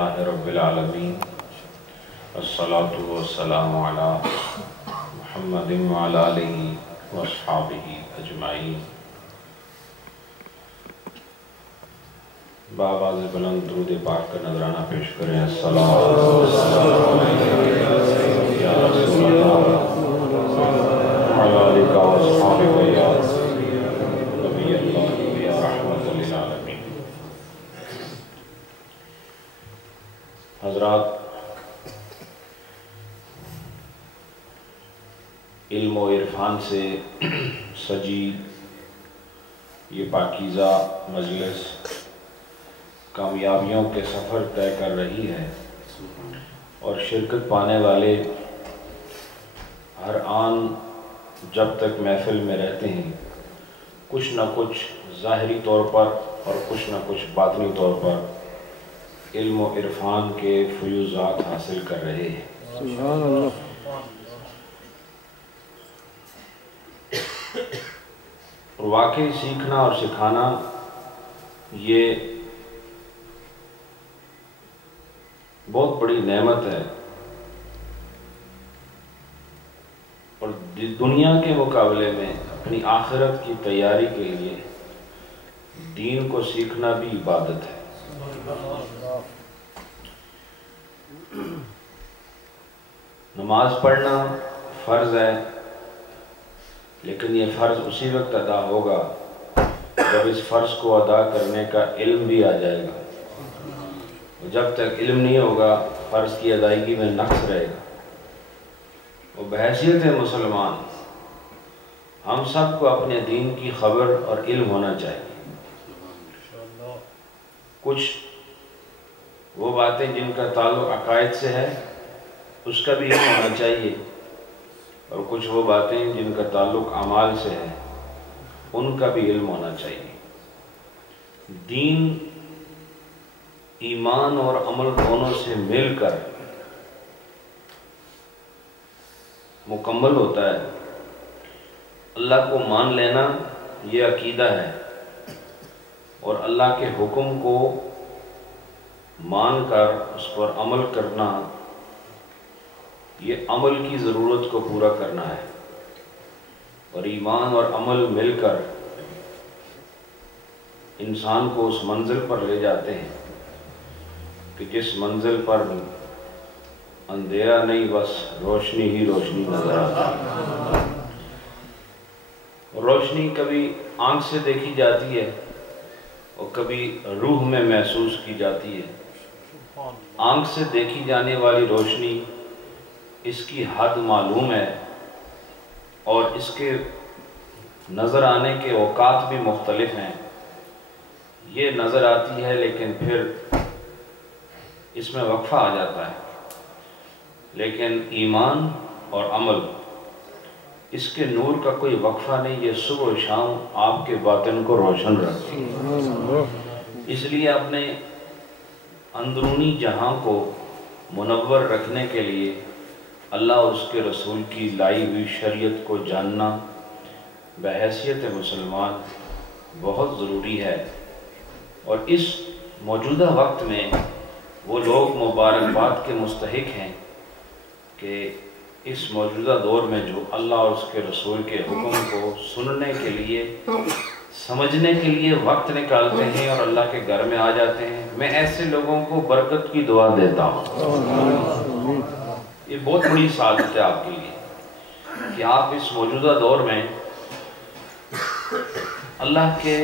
رب العالمین والصلاة والسلام علی محمد وعلی آلہ واصحابہ اجمعین۔ بآواز بلند درود پاک کا نذرانہ پیش کریں۔ الصلاۃ والسلام علیک یا رسول اللہ وعلی آلہ واصحابہ یا نبی اللہ یا رحمت للعالمین۔ حضرات، علم و عرفان سے سجی یہ پاکیزہ مجلس کامیابیوں کے سفر طے کر رہی ہے اور شرکت پانے والے ہر آن جب تک محفل میں رہتے ہیں کچھ نہ کچھ ظاہری طور پر اور کچھ نہ کچھ باطنی طور پر علم و عرفان کے فیوزات حاصل کر رہے ہیں۔ سبحان اللہ۔ اور واقعی سیکھنا اور سکھانا یہ بہت بڑی نعمت ہے، اور دنیا کے مقابلے میں اپنی آخرت کی تیاری کے لیے دین کو سیکھنا بھی عبادت ہے۔ نماز پڑھنا فرض ہے، لیکن یہ فرض اسی وقت ادا ہوگا جب اس فرض کو ادا کرنے کا علم بھی آ جائے گا۔ جب تک علم نہیں ہوگا فرض کی ادائیگی میں نقص رہے گا۔ وہ بحیثیت مسلمان ہم سب کو اپنے دین کی خبر اور علم ہونا چاہیے۔ کچھ وہ باتیں جن کا تعلق عقائد سے ہے اس کا بھی علم ہونا چاہیے، اور کچھ وہ باتیں جن کا تعلق اعمال سے ہے ان کا بھی علم ہونا چاہیے۔ دین ایمان اور عمل دونوں سے مل کر مکمل ہوتا ہے۔ اللہ کو مان لینا یہ عقیدہ ہے، اور اللہ کے حکم کو مان کر اس پر عمل کرنا یہ عمل کی ضرورت کو پورا کرنا ہے۔ اور ایمان اور عمل مل کر انسان کو اس منزل پر لے جاتے ہیں کہ جس منزل پر اندھیرا نہیں، بس روشنی ہی روشنی نظر آتی ہے۔ روشنی کبھی آنکھ سے دیکھی جاتی ہے اور کبھی روح میں محسوس کی جاتی ہے۔ آنکھ سے دیکھی جانے والی روشنی اس کی حد معلوم ہے، اور اس کے نظر آنے کے اوقات بھی مختلف ہیں۔ یہ نظر آتی ہے لیکن پھر اس میں وقفہ آ جاتا ہے۔ لیکن ایمان اور عمل اس کے نور کا کوئی وقفہ نہیں، یہ صبح و شام آپ کے باطن کو روشن رکھتی ہے۔ اس لیے اپنے اندرونی جہاں کو منور رکھنے کے لیے اللہ اور اس کے رسول کی لائی ہوئی شریعت کو جاننا بحیثیت مسلمان بہت ضروری ہے۔ اور اس موجودہ وقت میں وہ لوگ مبارکباد کے مستحق ہیں کہ اس موجودہ دور میں جو اللہ اور اس کے رسول کے حکم کو سننے کے لیے، سمجھنے کے لیے وقت نکالتے ہیں اور اللہ کے گھر میں آ جاتے ہیں۔ میں ایسے لوگوں کو برکت کی دعا دیتا ہوں۔ یہ بہت بڑی سعادت ہے آپ کے لیے کہ آپ اس موجودہ دور میں اللہ کے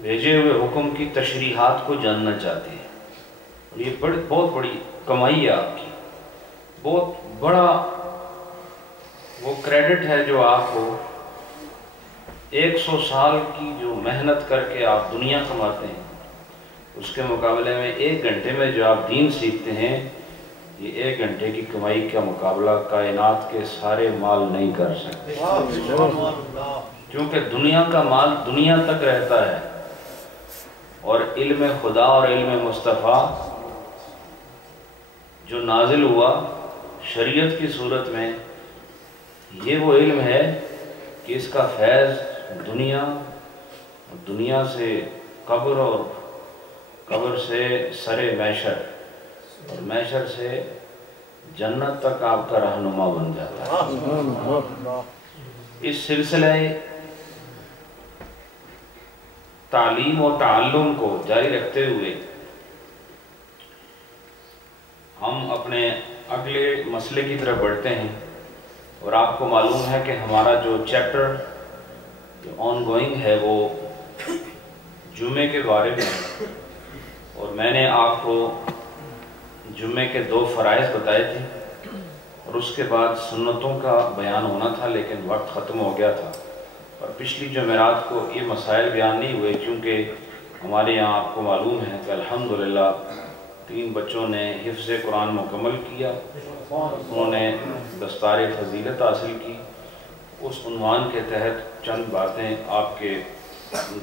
بھیجے ہوئے حکم کی تشریحات کو جاننا چاہتے ہیں، اور یہ بہت بڑی کمائی ہے آپ کی، بہت بڑا وہ کریڈٹ ہے جو آپ کو 100 سال کی جو محنت کر کے آپ دنیا کماتے ہیں اس کے مقابلے میں 1 گھنٹے میں جو آپ دین سیکھتے ہیں، یہ 1 گھنٹے کی کمائی کا مقابلہ کائنات کے سارے مال نہیں کر سکتے، کیونکہ دنیا کا مال دنیا تک رہتا ہے، اور علم خدا اور علم مصطفیٰ جو نازل ہوا شریعت کی صورت میں، یہ وہ علم ہے کہ اس کا فیض دنیا سے قبر اور قبر سے سر محشر اور محشر سے جنت تک آپ کا رہنما بن جاتا ہے۔ اس سلسلہ تعلیم و تعلم کو جاری رکھتے ہوئے ہم اپنے اگلے مسئلے کی طرف بڑھتے ہیں، اور آپ کو معلوم ہے کہ ہمارا جو چیپٹر جو آن گوئنگ ہے وہ جمعے کے بارے میں ہے، اور میں نے آپ کو جمعے کے 2 فرائض بتائے تھے، اور اس کے بعد سنتوں کا بیان ہونا تھا لیکن وقت ختم ہو گیا تھا، اور پچھلی جمعرات کو یہ مسائل بیان نہیں ہوئے کیونکہ ہمارے یہاں آپ کو معلوم ہے کہ الحمدللہ 3 بچوں نے حفظ قرآن مکمل کیا، انہوں نے دستار فضیلت حاصل کی۔ اس عنوان کے تحت چند باتیں آپ کے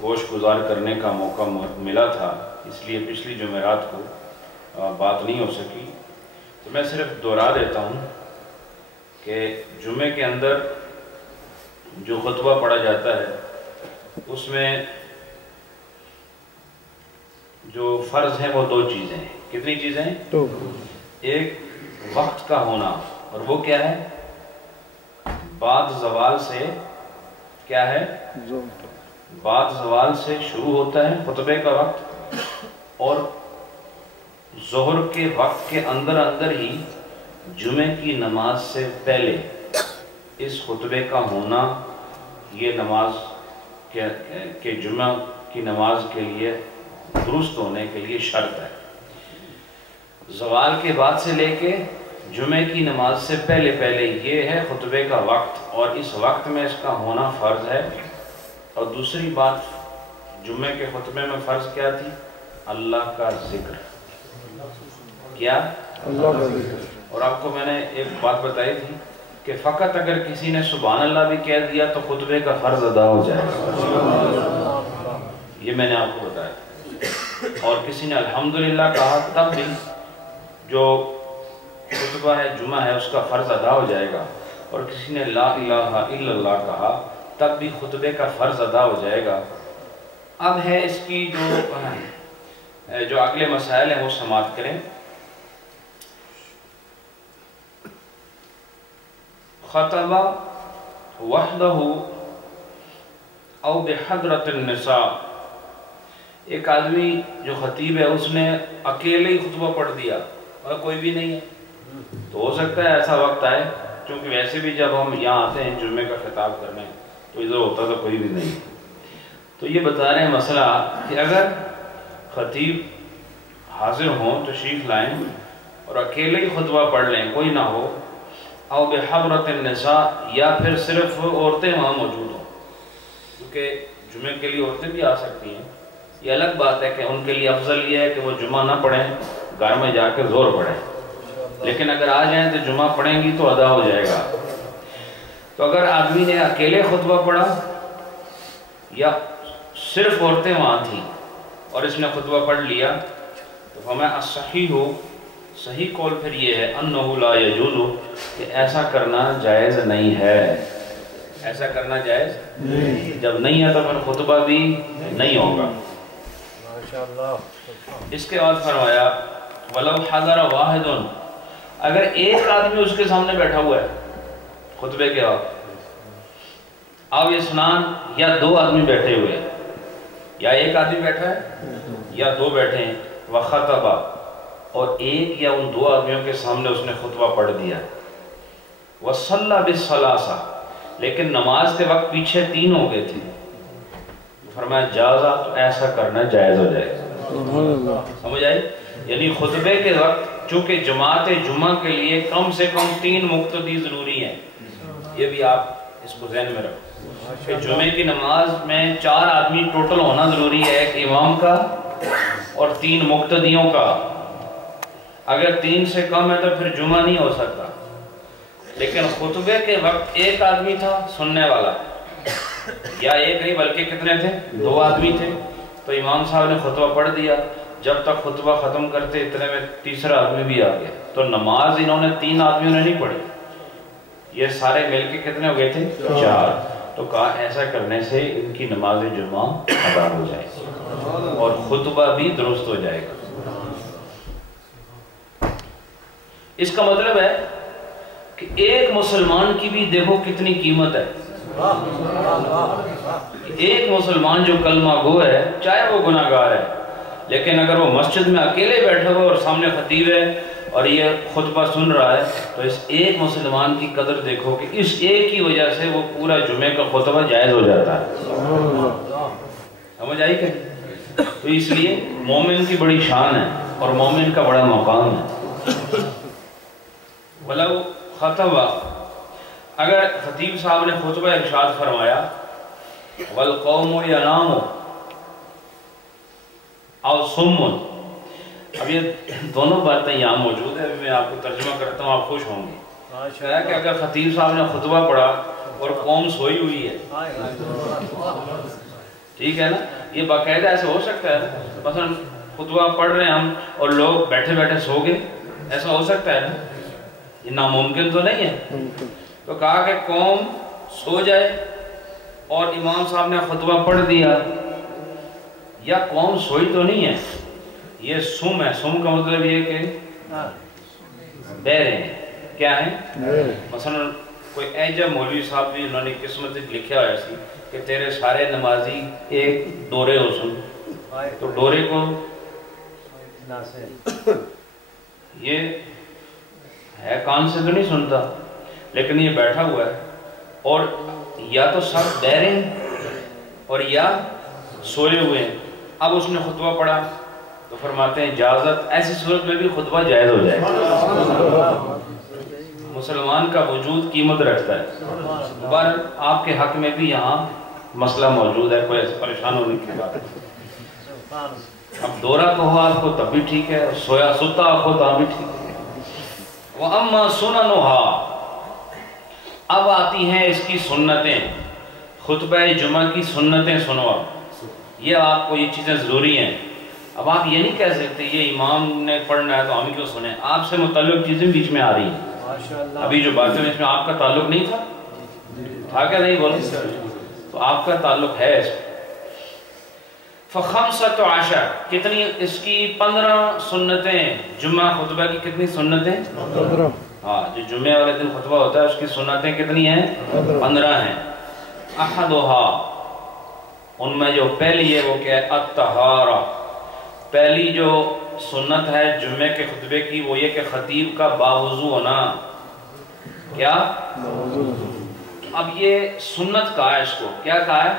گوش گزار کرنے کا موقع ملا تھا، اس لیے پچھلی جمعرات کو بات نہیں ہو سکی، تو میں صرف دہرا دیتا ہوں کہ جمعے کے اندر جو خطبہ پڑھا جاتا ہے اس میں جو فرض ہیں وہ 2 چیزیں ہیں۔ کتنی چیزیں ہیں؟ 2۔ ایک وقت کا ہونا، اور وہ کیا ہے؟ بعد زوال سے کیا ہے؟ بعد زوال سے شروع ہوتا ہے خطبے کا وقت، اور ظہر کے وقت کے اندر ہی جمعے کی نماز سے پہلے اس خطبے کا ہونا، یہ نماز کے جمعہ کی نماز کے لیے درست ہونے کے لیے شرط ہے۔ زوال کے بعد سے لے کے جمعے کی نماز سے پہلے یہ ہے خطبے کا وقت، اور اس وقت میں اس کا ہونا فرض ہے۔ اور دوسری بات، جمعے کے خطبے میں فرض کیا تھی؟ اللہ کا ذکر۔ کیا؟ اللہ کا ذکر۔ اور آپ کو میں نے ایک بات بتائی تھی کہ فقط اگر کسی نے سبحان اللہ بھی کہہ دیا تو خطبے کا فرض ادا ہو جائے گا، یہ میں نے آپ کو بتایا۔ اور کسی نے الحمدللہ کہا تب بھی جو خطبہ ہے جمعہ ہے اس کا فرض ادا ہو جائے گا، اور کسی نے لا الہ الا اللہ کہا تب بھی خطبے کا فرض ادا ہو جائے گا۔ اب ہے اس کی جو اگلے مسائل ہیں وہ سماعت کریں۔ خطبہ وحدہ او بحضرت النساء، ایک آدمی جو خطیب ہے اس نے اکیلے ہی خطبہ پڑھ دیا اور کوئی بھی نہیں ہے، تو ہو سکتا ہے ایسا وقت آئے، کیونکہ ویسے بھی جب ہم یہاں آتے ہیں جمعے کا خطاب کرنے تو ادھر ہوتا تو کوئی بھی نہیں، تو یہ بتا رہے ہیں مسئلہ کہ اگر خطیب حاضر ہوں تشریف لائیں اور اکیلے ہی خطبہ پڑھ لیں، کوئی نہ ہو، او بحضرت النساء، یا پھر صرف عورتیں وہاں موجود ہوں، کیونکہ جمعے کے لیے عورتیں بھی آ سکتی ہیں، یہ الگ بات ہے کہ ان کے لیے افضل یہ ہے کہ وہ جمعہ نہ پڑھیں، گھر میں جا کے زور پڑھیں، لیکن اگر آ جائیں تو جمعہ پڑھیں گی تو ادا ہو جائے گا۔ تو اگر آدمی نے اکیلے خطبہ پڑھا یا صرف عورتیں وہاں تھیں اور اس نے خطبہ پڑھ لیا، تو فرمایا الصحیح ہو، صحیح قول پھر یہ ہے انہ لا یجوز، کہ ایسا کرنا جائز نہیں ہے، ایسا کرنا جائز نہیں، جب نہیں ہے تو پھر خطبہ بھی نہیں ہوگا۔ اس کے بعد فرمایا وَلَوْ حَضَرَ وَاحِدٌ، اگر ایک آدمی اس کے سامنے بیٹھا ہوا ہے خطبے کے وقت، اب اسنان، یا 2 آدمی بیٹھے ہوئے ہیں، یا ایک آدمی بیٹھا ہے یا 2 بیٹھے ہیں، وَخَطَبَ، اور ایک یا ان 2 آدمیوں کے سامنے اس نے خطبہ پڑھ دیا، وَصَلَّى بِالصَّلَاةِ، لیکن نماز کے وقت پیچھے 3 ہو گئے تھے، فرمایا جازہ، تو ایسا کرنا جائز ہو جائے گا۔ سمجھ آئی؟ یعنی خطبے کے وقت چونکہ جماعت جمعہ کے لیے کم سے کم 3 مقتدی ضروری ہیں، یہ بھی آپ اس کو ذہن میں رکھو کہ جمعے کی نماز میں 4 آدمی ٹوٹل ہونا ضروری ہے، ایک امام کا اور 3 مقتدیوں کا، اگر 3 سے کم ہے تو پھر جمعہ نہیں ہو سکتا۔ لیکن خطبے کے وقت ایک آدمی تھا سننے والا، یا ایک نہیں بلکہ کتنے تھے؟ 2 آدمی تھے، تو امام صاحب نے خطبہ پڑھ دیا، جب تک خطبہ ختم کرتے اتنے میں تیسرا آدمی بھی آ گیا، تو نماز انہوں نے 3 آدمیوں نے نہیں پڑھی، یہ سارے مل کے کتنے ہو گئے تھے؟ 4، تو کہا ایسا کرنے سے ان کی نماز جمعہ ادا ہو جائے گی اور خطبہ بھی درست ہو جائے گا۔ اس کا مطلب ہے کہ ایک مسلمان کی بھی دیکھو کتنی قیمت ہے. ایک مسلمان جو کلمہ گو ہے چاہے وہ گناہ گار ہے، لیکن اگر وہ مسجد میں اکیلے بیٹھا ہوا اور سامنے خطیب ہے اور یہ خطبہ سن رہا ہے تو اس ایک مسلمان کی قدر دیکھو کہ اس ایک کی وجہ سے وہ پورا جمعے کا خطبہ جائز ہو جاتا ہے. سمجھ آئی کہ؟ تو اس لیے مومن کی بڑی شان ہے اور مومن کا بڑا مقام ہے. وَلَوْ خَطَبَ، اگر خطیب صاحب نے خطبہ ارشاد فرمایا وَالْقَوْمُ يَنَامُ او سمن، اب یہ دونوں باتیں یہاں موجود ہیں، ابھی میں آپ کو ترجمہ کرتا ہوں، آپ خوش ہوں گے. کہ اگر خطیب صاحب نے خطبہ پڑھا اور قوم سوئی ہوئی ہے، ٹھیک ہے نا، یہ باقاعدہ ایسا ہو سکتا ہے مثلا خطبہ پڑھ رہے ہیں ہم اور لوگ بیٹھے بیٹھے سو گئے، ایسا ہو سکتا ہے نا؟ یہ ناممکن تو نہیں ہے. تو کہا کہ قوم سو جائے اور امام صاحب نے خطبہ پڑھ دیا، یا قوم سوئی تو نہیں ہے، یہ سم ہے. سم کا مطلب یہ کہ بہرے ہیں. کیا ہیں؟ مثلا کوئی ایجا مولوی صاحب بھی انہوں نے قسمت لکھا ہوا سی کہ تیرے سارے نمازی ایک ڈورے ہو سن، تو ڈورے کو یہ ہے کان سے تو نہیں سنتا، لیکن یہ بیٹھا ہوا ہے اور یا تو سب بہرے ہیں اور یا سوئے ہوئے ہیں. اب اس نے خطبہ پڑھا تو فرماتے ہیں اجازت، ایسی صورت میں بھی خطبہ جائز ہو جائے. مسلمان کا وجود قیمت رکھتا ہے. پر آپ کے حق میں بھی یہاں مسئلہ موجود ہے، کوئی ایسے پریشان ہونے کی بات نہیں. اب دورہ کہو آپ کو تب بھی ٹھیک ہے، سویا ستا آپ کو تب بھی ٹھیک ہے. وَأَمَّا سُنَنُهَا، اب آتی ہیں اس کی سنتیں. خطبہ جمعہ کی سنتیں سنو. یہ آپ کو یہ چیزیں ضروری ہیں. اب آپ یہ نہیں کہہ سکتے یہ امام نے پڑھنا ہے تو ہم کیوں سنیں. آپ سے متعلق چیزیں بیچ میں آ رہی ہیں. ابھی جو باتیں اس میں آپ کا تعلق نہیں تھا کیا نہیں بولے، تو آپ کا تعلق ہے اس میں. فَخَمْسَةُ عَشَرَ، کتنی اس کی 15 سنتیں. جمعہ خطبہ کی کتنی سنتیں؟ 15. ہاں، جو جمعہ والے دن خطبہ ہوتا ہے اس کی سنتیں کتنی ہیں؟ 15 ہیں. احدھا، ان میں جو پہلی ہے وہ کیا ہے؟ الطہارہ. پہلی جو سنت ہے جمعے کے خطبے کی وہ یہ کہ خطیب کا باوضو ہونا. کیا؟ اب یہ سنت کہا ہے، اس کو کیا کہا ہے؟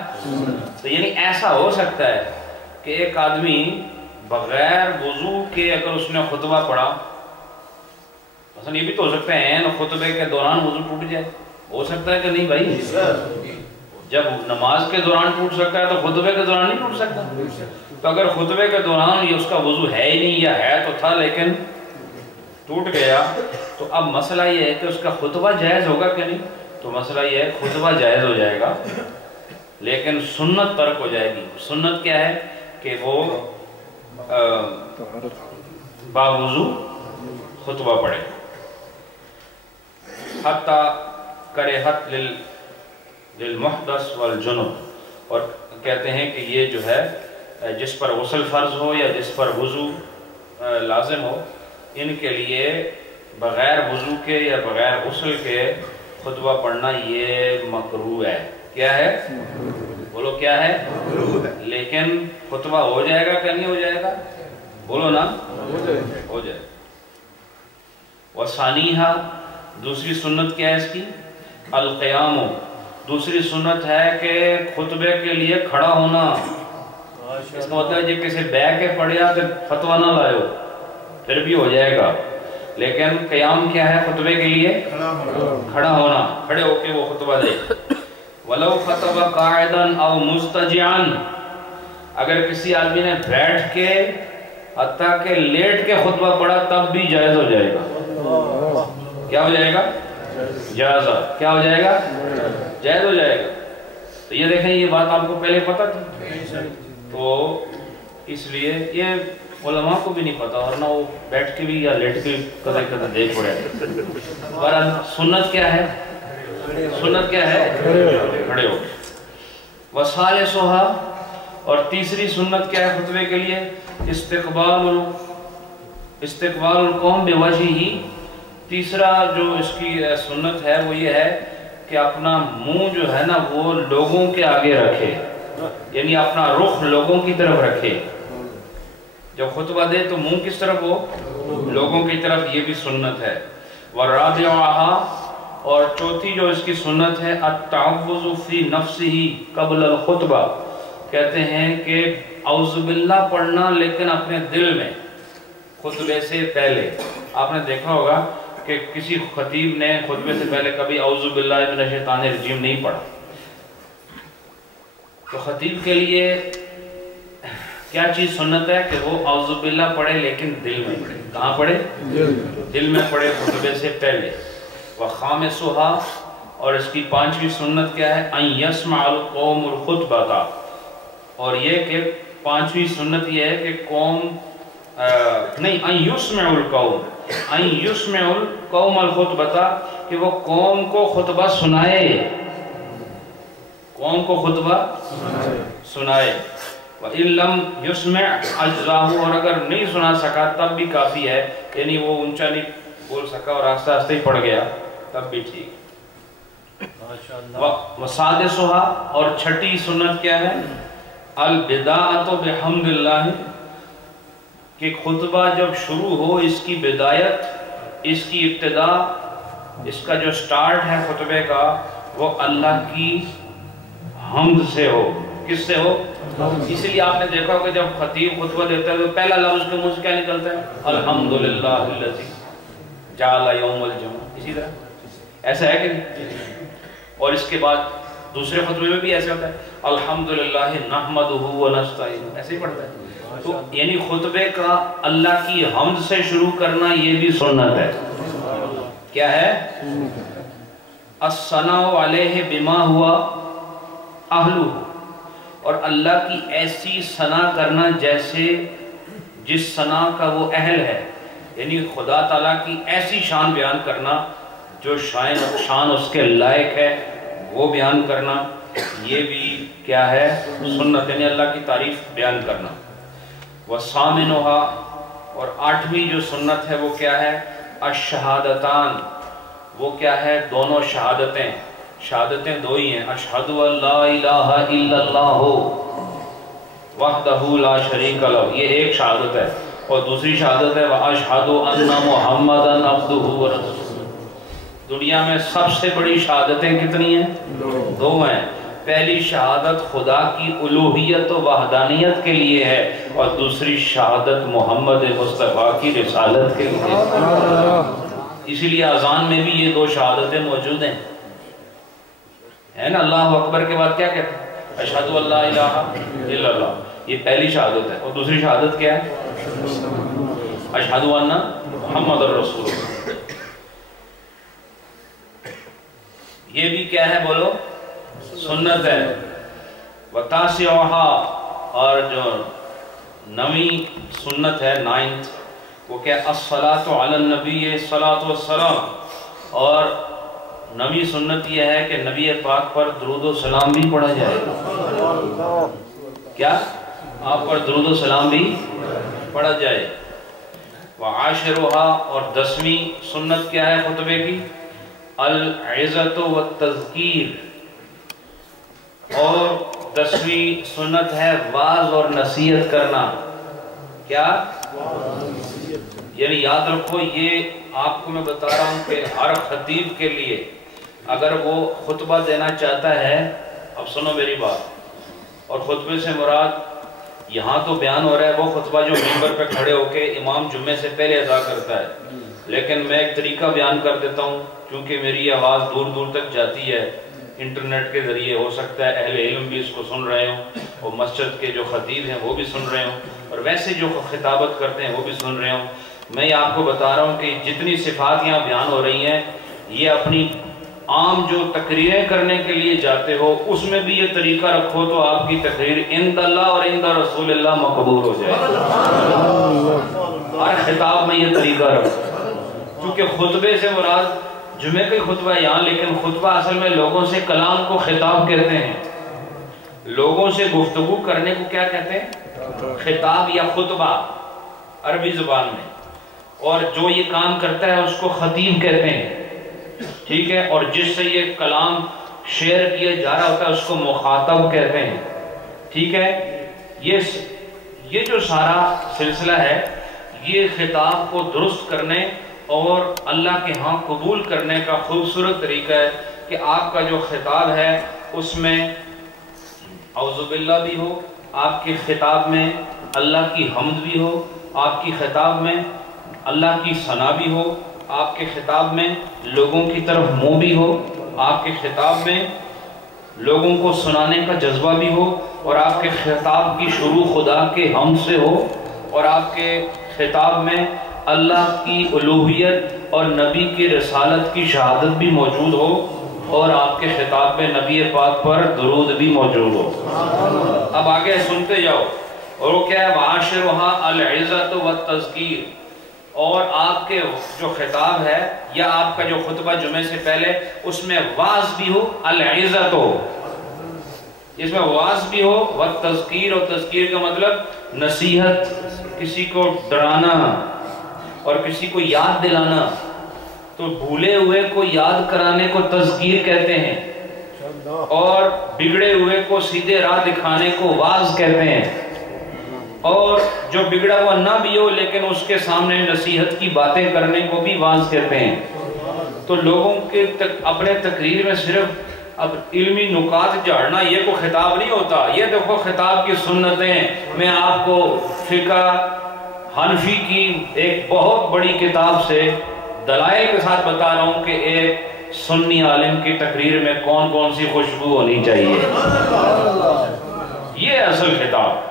تو یعنی ایسا ہو سکتا ہے کہ ایک آدمی بغیر وضو کے اگر اس نے خطبہ پڑھا، مثلا یہ بھی تو ہو سکتا ہے خطبے کے دوران وضو ٹوٹ جائے، ہو سکتا ہے کہ نہیں بھائی؟ جب نماز کے دوران ٹوٹ سکتا ہے تو خطبے کے دوران نہیں ٹوٹ سکتا. تو اگر خطبے کے دوران یہ اس کا وضو ہے ہی نہیں، یا ہے تو تھا لیکن ٹوٹ گیا، تو اب مسئلہ یہ ہے کہ اس کا خطبہ جائز ہوگا کہ نہیں. تو مسئلہ یہ ہے خطبہ جائز ہو جائے گا لیکن سنت ترک ہو جائے گی. سنت کیا ہے کہ وہ باوضو خطبہ پڑھے. حتی کرہت للمحدث والجنب، اور کہتے ہیں کہ یہ جو ہے جس پر غسل فرض ہو یا جس پر وضو لازم ہو، ان کے لیے بغیر وضو کے یا بغیر غسل کے خطبہ پڑھنا یہ مکروہ ہے. کیا ہے؟ بولو کیا ہے؟ لیکن خطبہ ہو جائے گا کہ نہیں ہو جائے گا؟ بولو نا، ہو جائے. وثانیہا، دوسری سنت کیا ہے اس کی؟ القیام. دوسری سنت ہے کہ خطبے کے لیے کھڑا ہونا. اس کا مطلب ہے کسی بیٹھ کے پڑھیا تو فتویٰ نہ لائے ہو، پھر بھی ہو جائے گا. لیکن قیام کیا ہے خطبے کے لیے؟ کھڑا ہونا، کھڑے ہو کے وہ خطبہ دے. وَلَوْ خَطَبَ قَاعِدًا أَوْ مُسْتَجِعًا، اگر کسی آدمی نے بیٹھ کے حتیٰ کہ لیٹ کے خطبہ پڑھا تب بھی جائز ہو جائے گا. کیا ہو جائے گا؟ جائزہ. کیا ہو جائے گا؟ جائز ہو جائے گا. تو یہ دیکھیں یہ بات آپ کو پہلے پتہ تھی، تو اس لیے یہ علماء کو بھی نہیں پتا، اور نہ وہ بیٹھ کے بھی یا لیٹ کے کدے کدے دیکھ پڑے. اور سنت کیا ہے؟ سنت کیا ہے؟ کھڑے ہو. وثالثھا، اور تیسری سنت کیا ہے خطبے کے لیے؟ استقبال القوم بوجہہ تیسرا جو اس کی سنت ہے وہ یہ ہے کہ اپنا منہ جو ہے نا وہ لوگوں کے آگے رکھے، یعنی اپنا رخ لوگوں کی طرف رکھے، جب خطبہ دے تو منہ کس طرف ہو؟ لوگوں کی طرف، یہ بھی سنت ہے۔ وَرَابِعُهَا، اور چوتھی جو اس کی سنت ہے، التعوذ فی نفسہ قبل الخطبہ، کہتے ہیں کہ اعوذ باللہ پڑھنا لیکن اپنے دل میں خطبے سے پہلے۔ آپ نے دیکھا ہوگا کہ کسی خطیب نے خطبے سے پہلے کبھی اعوذ باللہ من الشیطان الرجیم نہیں پڑھا، تو خطیب کے لیے کیا چیز سنت ہے کہ وہ اعوذ باللہ پڑھے لیکن دل میں پڑھے۔ کہاں پڑھے؟ دل میں پڑھے خطبے سے پہلے۔ وَخَامِسُهَا، اور اس کی پانچویں سنت کیا ہے؟ أَن يَسْمَعَ الْقَوْمُ الْخُطْبَةَ، اور یہ کہ پانچویں سنت یہ ہے کہ قوم نہیں، أَن يُسْمِعُ الْقَوْمُ، أَن يُسْمِعُ الْقَوْمَ الْخُطْبَةَ، کہ وہ قوم کو خطبہ سنائے، قوم کو خطبہ سنائے۔ وَإِن لَمْ يُسْمِعْ أَجْزَاهُ، اور اگر نہیں سنا سکا تب بھی کافی ہے، یعنی وہ اونچا نہیں بول سکا اور آہستہ آہستہ ہی پڑ گیا تب بھی ٹھیک۔ وَسَادِسُهَا، اور چھٹی سنت کیا ہے؟ الْبِدَاءَةُ بِحَمْدِ اللَّهِ، کہ خطبہ جب شروع ہو اس کی بدایت، اس کی ابتدا، اس کا جو سٹارٹ ہے خطبے کا وہ اللہ کی حمد سے ہو۔ کس سے ہو؟ اس لیے آپ نے دیکھا کہ جب خطیب خطبہ دیتا ہے تو پہلا لفظ کے منہ سے کیا نکلتا ہے؟ الحمدللہ الذی جعل یوم الجمعہ، اسی طرح ایسا ہے کہ نہیں؟ اور اس کے بعد دوسرے خطبے میں بھی ایسے ہوتا ہے الحمدللہ نحمدہ ونستعینہ، ایسے ہی پڑھتا ہے۔ تو یعنی خطبے کا اللہ کی حمد سے شروع کرنا یہ بھی سنت ہے۔ کیا ہے؟ الثناء علیہ بما ہوا اہلہ، اور اللہ کی ایسی ثنا کرنا جیسے جس ثنا کا وہ اہل ہے، یعنی خدا تعالیٰ کی ایسی شان بیان کرنا جو شان اس کے لائق ہے وہ بیان کرنا، یہ بھی کیا ہے؟ سنت، یعنی اللہ کی تعریف بیان کرنا۔ وَثَامِنُهَا، اور آٹھویں جو سنت ہے وہ کیا ہے؟ الشہادتان، وہ کیا ہے؟ دونوں شہادتیں۔ شہادتیں دو ہی ہیں، اشہد ان لا الہ الا اللہ وحدہ لا شریک لہ، یہ ایک شہادت ہے، اور دوسری شہادت ہے واشہد ان محمدا عبدہ ورسولہ۔ دنیا میں سب سے بڑی شہادتیں کتنی ہیں؟ دو ہیں۔ پہلی شہادت خدا کی الوہیت و وحدانیت کے لیے ہے، اور دوسری شہادت محمد مصطفیٰ کی رسالت کے لیے۔ اسی لیے اذان میں بھی یہ دو شہادتیں موجود ہیں، ہے نا؟ اللہ اکبر کے بعد کیا کہتے ہیں؟ اشہد ان لا الہ الا اللہ، یہ پہلی شہادت ہے، اور دوسری شہادت کیا ہے؟ اشہد ان محمد رسول اللہ۔ یہ بھی کیا ہے بولو؟ سنت ہے۔ وَتَاسِعُهَا، اور جو نویں سنت ہے، نائنتھ، وہ کیا؟ الصلاۃ علی النبی الصلاۃ والسلام، اور نویں سنت یہ ہے کہ نبی پاک پر درود و سلام بھی پڑھا جائے۔ کیا؟ آپ پر درود و سلام بھی پڑھا جائے۔ وعاشرها، اور دسویں سنت کیا ہے خطبے کی؟ العظت والتذکیر، اور دسویں سنت ہے واعظ اور نصیحت کرنا۔ کیا؟ یعنی یاد رکھو، یہ آپ کو میں بتا رہا ہوں کہ ہر خطیب کے لیے اگر وہ خطبہ دینا چاہتا ہے، اب سنو میری بات، اور خطبے سے مراد یہاں تو بیان ہو رہا ہے وہ خطبہ جو ممبر پہ کھڑے ہو کے امام جمعے سے پہلے ادا کرتا ہے، لیکن میں ایک طریقہ بیان کر دیتا ہوں کیونکہ میری آواز دور دور تک جاتی ہے انٹرنیٹ کے ذریعے، ہو سکتا ہے اہل علم بھی اس کو سن رہے ہوں، اور مسجد کے جو خطیب ہیں وہ بھی سن رہے ہوں، اور ویسے جو خطابت کرتے ہیں وہ بھی سن رہے ہوں۔ میں آپ کو بتا رہا ہوں کہ جتنی صفات یہاں بیان ہو رہی ہیں، یہ اپنی عام جو تقریریں کرنے کے لیے جاتے ہو اس میں بھی یہ طریقہ رکھو تو آپ کی تقریر عند اللہ اور عند رسول اللہ مقبول ہو جائے۔ ہر خطاب میں یہ طریقہ رکھو، کیونکہ خطبے سے مراد جمعے کا خطبہ ہے یہاں، لیکن خطبہ اصل میں لوگوں سے کلام کو خطاب کہتے ہیں، لوگوں سے گفتگو کرنے کو کیا کہتے ہیں؟ خطاب یا خطبہ عربی زبان میں۔ اور جو یہ کام کرتا ہے اس کو خطیب کہتے ہیں، ٹھیک ہے، اور جس سے یہ کلام شیئر کیا جا رہا ہوتا ہے اس کو مخاطب کہتے ہیں، ٹھیک ہے۔ یہ جو سارا سلسلہ ہے یہ خطاب کو درست کرنے اور اللہ کے ہاں قبول کرنے کا خوبصورت طریقہ ہے کہ آپ کا جو خطاب ہے اس میں اعوذ باللہ بھی ہو، آپ کے خطاب میں اللہ کی حمد بھی ہو، آپ کی خطاب میں اللہ کی ثنا بھی ہو، آپ کے خطاب میں لوگوں کی طرف منہ بھی ہو، آپ کے خطاب میں لوگوں کو سنانے کا جذبہ بھی ہو، اور آپ کے خطاب کی شروع خدا کے حمد سے ہو، اور آپ کے خطاب میں اللہ کی الوہیت اور نبی کی رسالت کی شہادت بھی موجود ہو، اور آپ کے خطاب میں نبی پاک پر درود بھی موجود ہو۔ اب آگے سنتے جاؤ، اور وہ کیا ہے؟ وَعَاشِرُهَا الْعِزَّةُ وَالتَّذْكِيرُ، اور آپ کے جو خطاب ہے یا آپ کا جو خطبہ جمعے سے پہلے اس میں واعظ بھی ہو، العزت ہو، اس میں واعظ بھی ہو، والتذکیر، اور تذکیر کا مطلب نصیحت، کسی کو ڈرانا اور کسی کو یاد دلانا، تو بھولے ہوئے کو یاد کرانے کو تذکیر کہتے ہیں، اور بگڑے ہوئے کو سیدھے راہ دکھانے کو واعظ کہتے ہیں، اور جو بگڑا ہوا نہ بھی ہو لیکن اس کے سامنے نصیحت کی باتیں کرنے کو بھی واعظ کہتے ہیں۔ تو لوگوں کے اپنے تقریر میں صرف اب علمی نکات جھاڑنا یہ کو خطاب نہیں ہوتا۔ یہ دیکھو خطاب کی سنتیں، میں آپ کو فقہ حنفی کی ایک بہت بڑی کتاب سے دلائل کے ساتھ بتا رہا ہوں کہ ایک سنی عالم کی تقریر میں کون کون سی خوشبو ہونی چاہیے۔ یہ اصل خطاب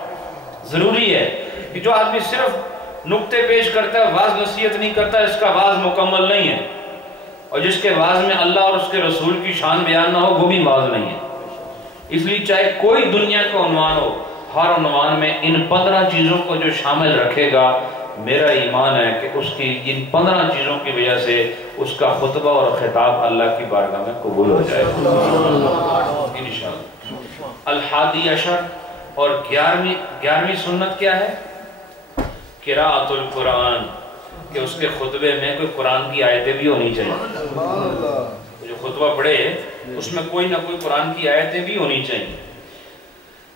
ضروری ہے کہ جو آدمی صرف نکتے پیش کرتا ہے، واعظ نصیحت نہیں کرتا، اس کا واعظ مکمل نہیں ہے، اور جس کے واعظ میں اللہ اور اس کے رسول کی شان بیان نہ ہو وہ بھی واعظ نہیں ہے۔ اس لیے چاہے کوئی دنیا کا عنوان ہو، ہر عنوان میں ان 15 چیزوں کو جو شامل رکھے گا، میرا ایمان ہے کہ اس کی ان 15 چیزوں کی وجہ سے اس کا خطبہ اور خطاب اللہ کی بارگاہ میں قبول ہو جائے گا انشاءاللہ۔ الحادی عشر، اور 11ویں سنت کیا ہے؟ قراءۃ القرآن، کہ اس کے خطبے میں کوئی قرآن کی آیتیں بھی ہونی چاہیے، جو خطبہ پڑھے اس میں کوئی نہ کوئی قرآن کی آیتیں بھی ہونی چاہیے۔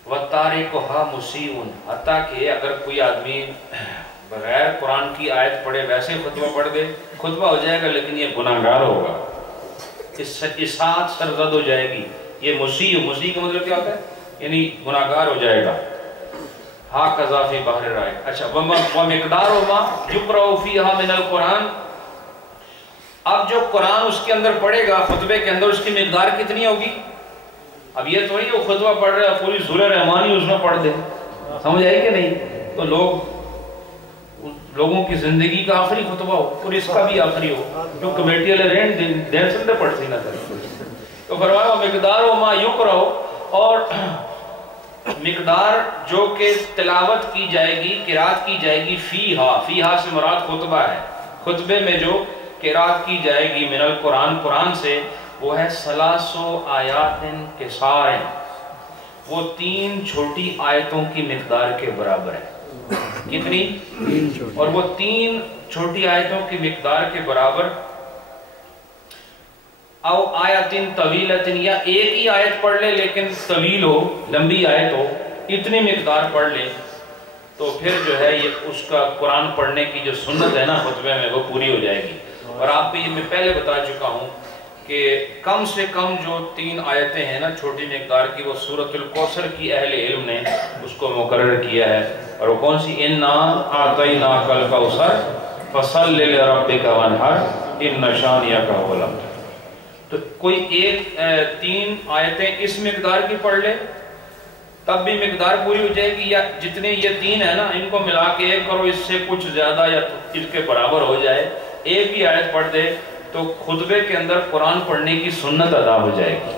وَتَارِكُهَا مُسِيءٌ، حتیٰ کہ اگر کوئی آدمی بغیر قرآن کی آیت پڑھے ویسے خطبہ پڑھ دے، خطبہ ہو جائے گا لیکن یہ گناہگار ہوگا، اساءت سرزد ہو جائے گی۔ یہ مسیء کا مطلب کیا ہوتا ہے؟ یعنی گناہگار ہو جائے گا۔ ہَكَذَا فِي بَحْرِ الرَّائِقِ، اچھا، وَمِقْدَارُ مَا يُقْرَأُ فِيهَا مِنَ الْقُرْآنِ، اب جو قرآن اس کے اندر پڑھے گا خطبے کے اندر، اس کی مقدار کتنی ہوگی؟ اب یہ تھوڑی وہ خطبہ پڑھ رہا ہے پوری سورہ رحمان ہی اس میں پڑھ دے، سمجھ آئی کہ نہیں؟ تو لوگوں کی زندگی کا آخری خطبہ ہو اور اس کا بھی آخری ہو، جو کمیٹی والے رہن دین سندے پڑھتی نہ کریں۔ تو فرمایا مقدار ما یقرأ، اور مقدار جو کہ تلاوت کی جائے گی، قرات کی جائے گی، فیہا سے مراد خطبہ ہے، خطبے میں جو قرات کی جائے گی من القرآن، قرآن سے، وہ ہے 3 آیات قصار، وہ 3 چھوٹی آیتوں کی مقدار کے برابر ہے۔ کتنی؟ اور وہ 3 چھوٹی آیتوں کی مقدار کے برابر، او آیت طویلۃ، یا ایک ہی آیت پڑھ لے لیکن طویل ہو، لمبی آیت ہو، اتنی مقدار پڑھ لے تو پھر جو ہے یہ اس کا قرآن پڑھنے کی جو سنت ہے نا خطبے میں وہ پوری ہو جائے گی۔ اور آپ کو یہ میں پہلے بتا چکا ہوں کہ کم سے کم جو 3 آیتیں ہیں نا چھوٹی مقدار کی، وہ سورۃ الکوثر کی اہل علم نے اس کو مقرر کیا ہے، اور وہ کون سی؟ اِنَّا أَعْطَيْنَاكَ الْكَوْثَرَ فَصَلِّ لِرَبِّكَ وَانْحَرْ إِنَّ شَانِئَكَ هُوَ الْأَبْتَرُ۔ تو کوئی 3 آیتیں اس مقدار کی پڑھ لے تب بھی مقدار پوری ہو جائے گی، یا جتنے یہ 3 ہیں نا ان کو ملا کے ایک کرو، اس سے کچھ زیادہ یا اس کے برابر ہو جائے، ایک بھی آیت پڑھ دے تو خطبے کے اندر قرآن پڑھنے کی سنت ادا ہو جائے گی۔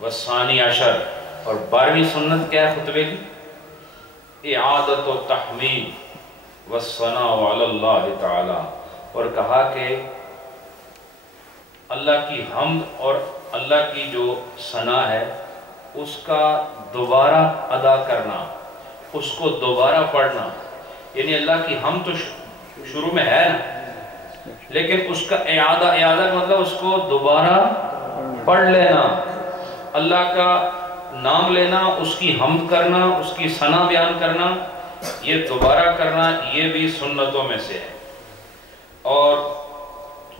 والثانی عشر، اور 12ویں سنت کیا ہے خطبے کی؟ اعادت و تحمید والثناء علی اللہ تعالی، اور کہا کہ اللہ کی حمد اور اللہ کی جو ثنا ہے اس کا دوبارہ ادا کرنا، اس کو دوبارہ پڑھنا، یعنی اللہ کی حمد تو شروع میں ہے نا، لیکن اس کا اعادہ کا مطلب اس کو دوبارہ پڑھ لینا، اللہ کا نام لینا، اس کی حمد کرنا، اس کی ثنا بیان کرنا، یہ دوبارہ کرنا، یہ بھی سنتوں میں سے ہے۔ اور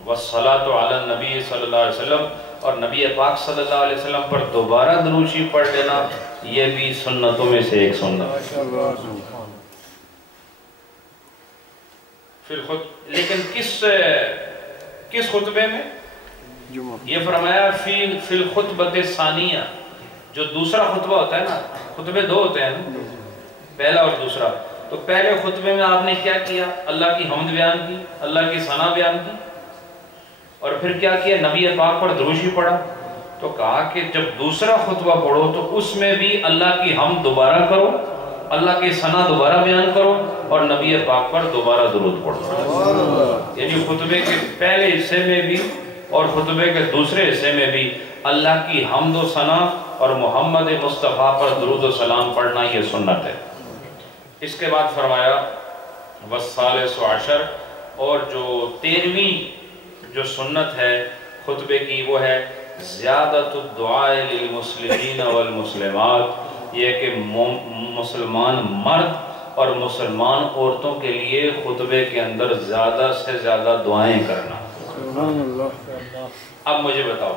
والصلاۃ علی النبی صلی اللہ علیہ وسلم، اور نبی پاک صلی اللہ علیہ وسلم پر دوبارہ درود شریف پڑھ لینا، یہ بھی سنتوں میں سے ایک سنت۔ لیکن کس خطبے میں؟ یہ فرمایا فی الخطبۃ الثانیہ، جو دوسرا خطبہ ہوتا ہے نا، خطبے دو ہوتے ہیں نا، پہلا اور دوسرا، تو پہلے خطبے میں آپ نے کیا کیا؟ اللہ کی حمد بیان کی، اللہ کی ثنا بیان کی، اور پھر کیا کیا؟ نبی پاک پر درود شریف پڑھا۔ تو کہا کہ جب دوسرا خطبہ پڑھو تو اس میں بھی اللہ کی حمد دوبارہ کرو، اللہ کی ثنا دوبارہ بیان کرو، اور نبی پاک پر دوبارہ درود پڑھو۔ یعنی خطبے کے پہلے حصے میں بھی اور خطبے کے دوسرے حصے میں بھی اللہ کی حمد و ثنا اور محمد مصطفیٰ پر درود و سلام پڑھنا یہ سنت ہے۔ اس کے بعد فرمایا والثالث عشر، اور جو 13ویں جو سنت ہے خطبے کی وہ ہے زیادت الدعاء للمسلمین والمسلمات، یہ کہ مسلمان مرد اور مسلمان عورتوں کے لیے خطبے کے اندر زیادہ سے زیادہ دعائیں کرنا۔ اب مجھے بتاؤ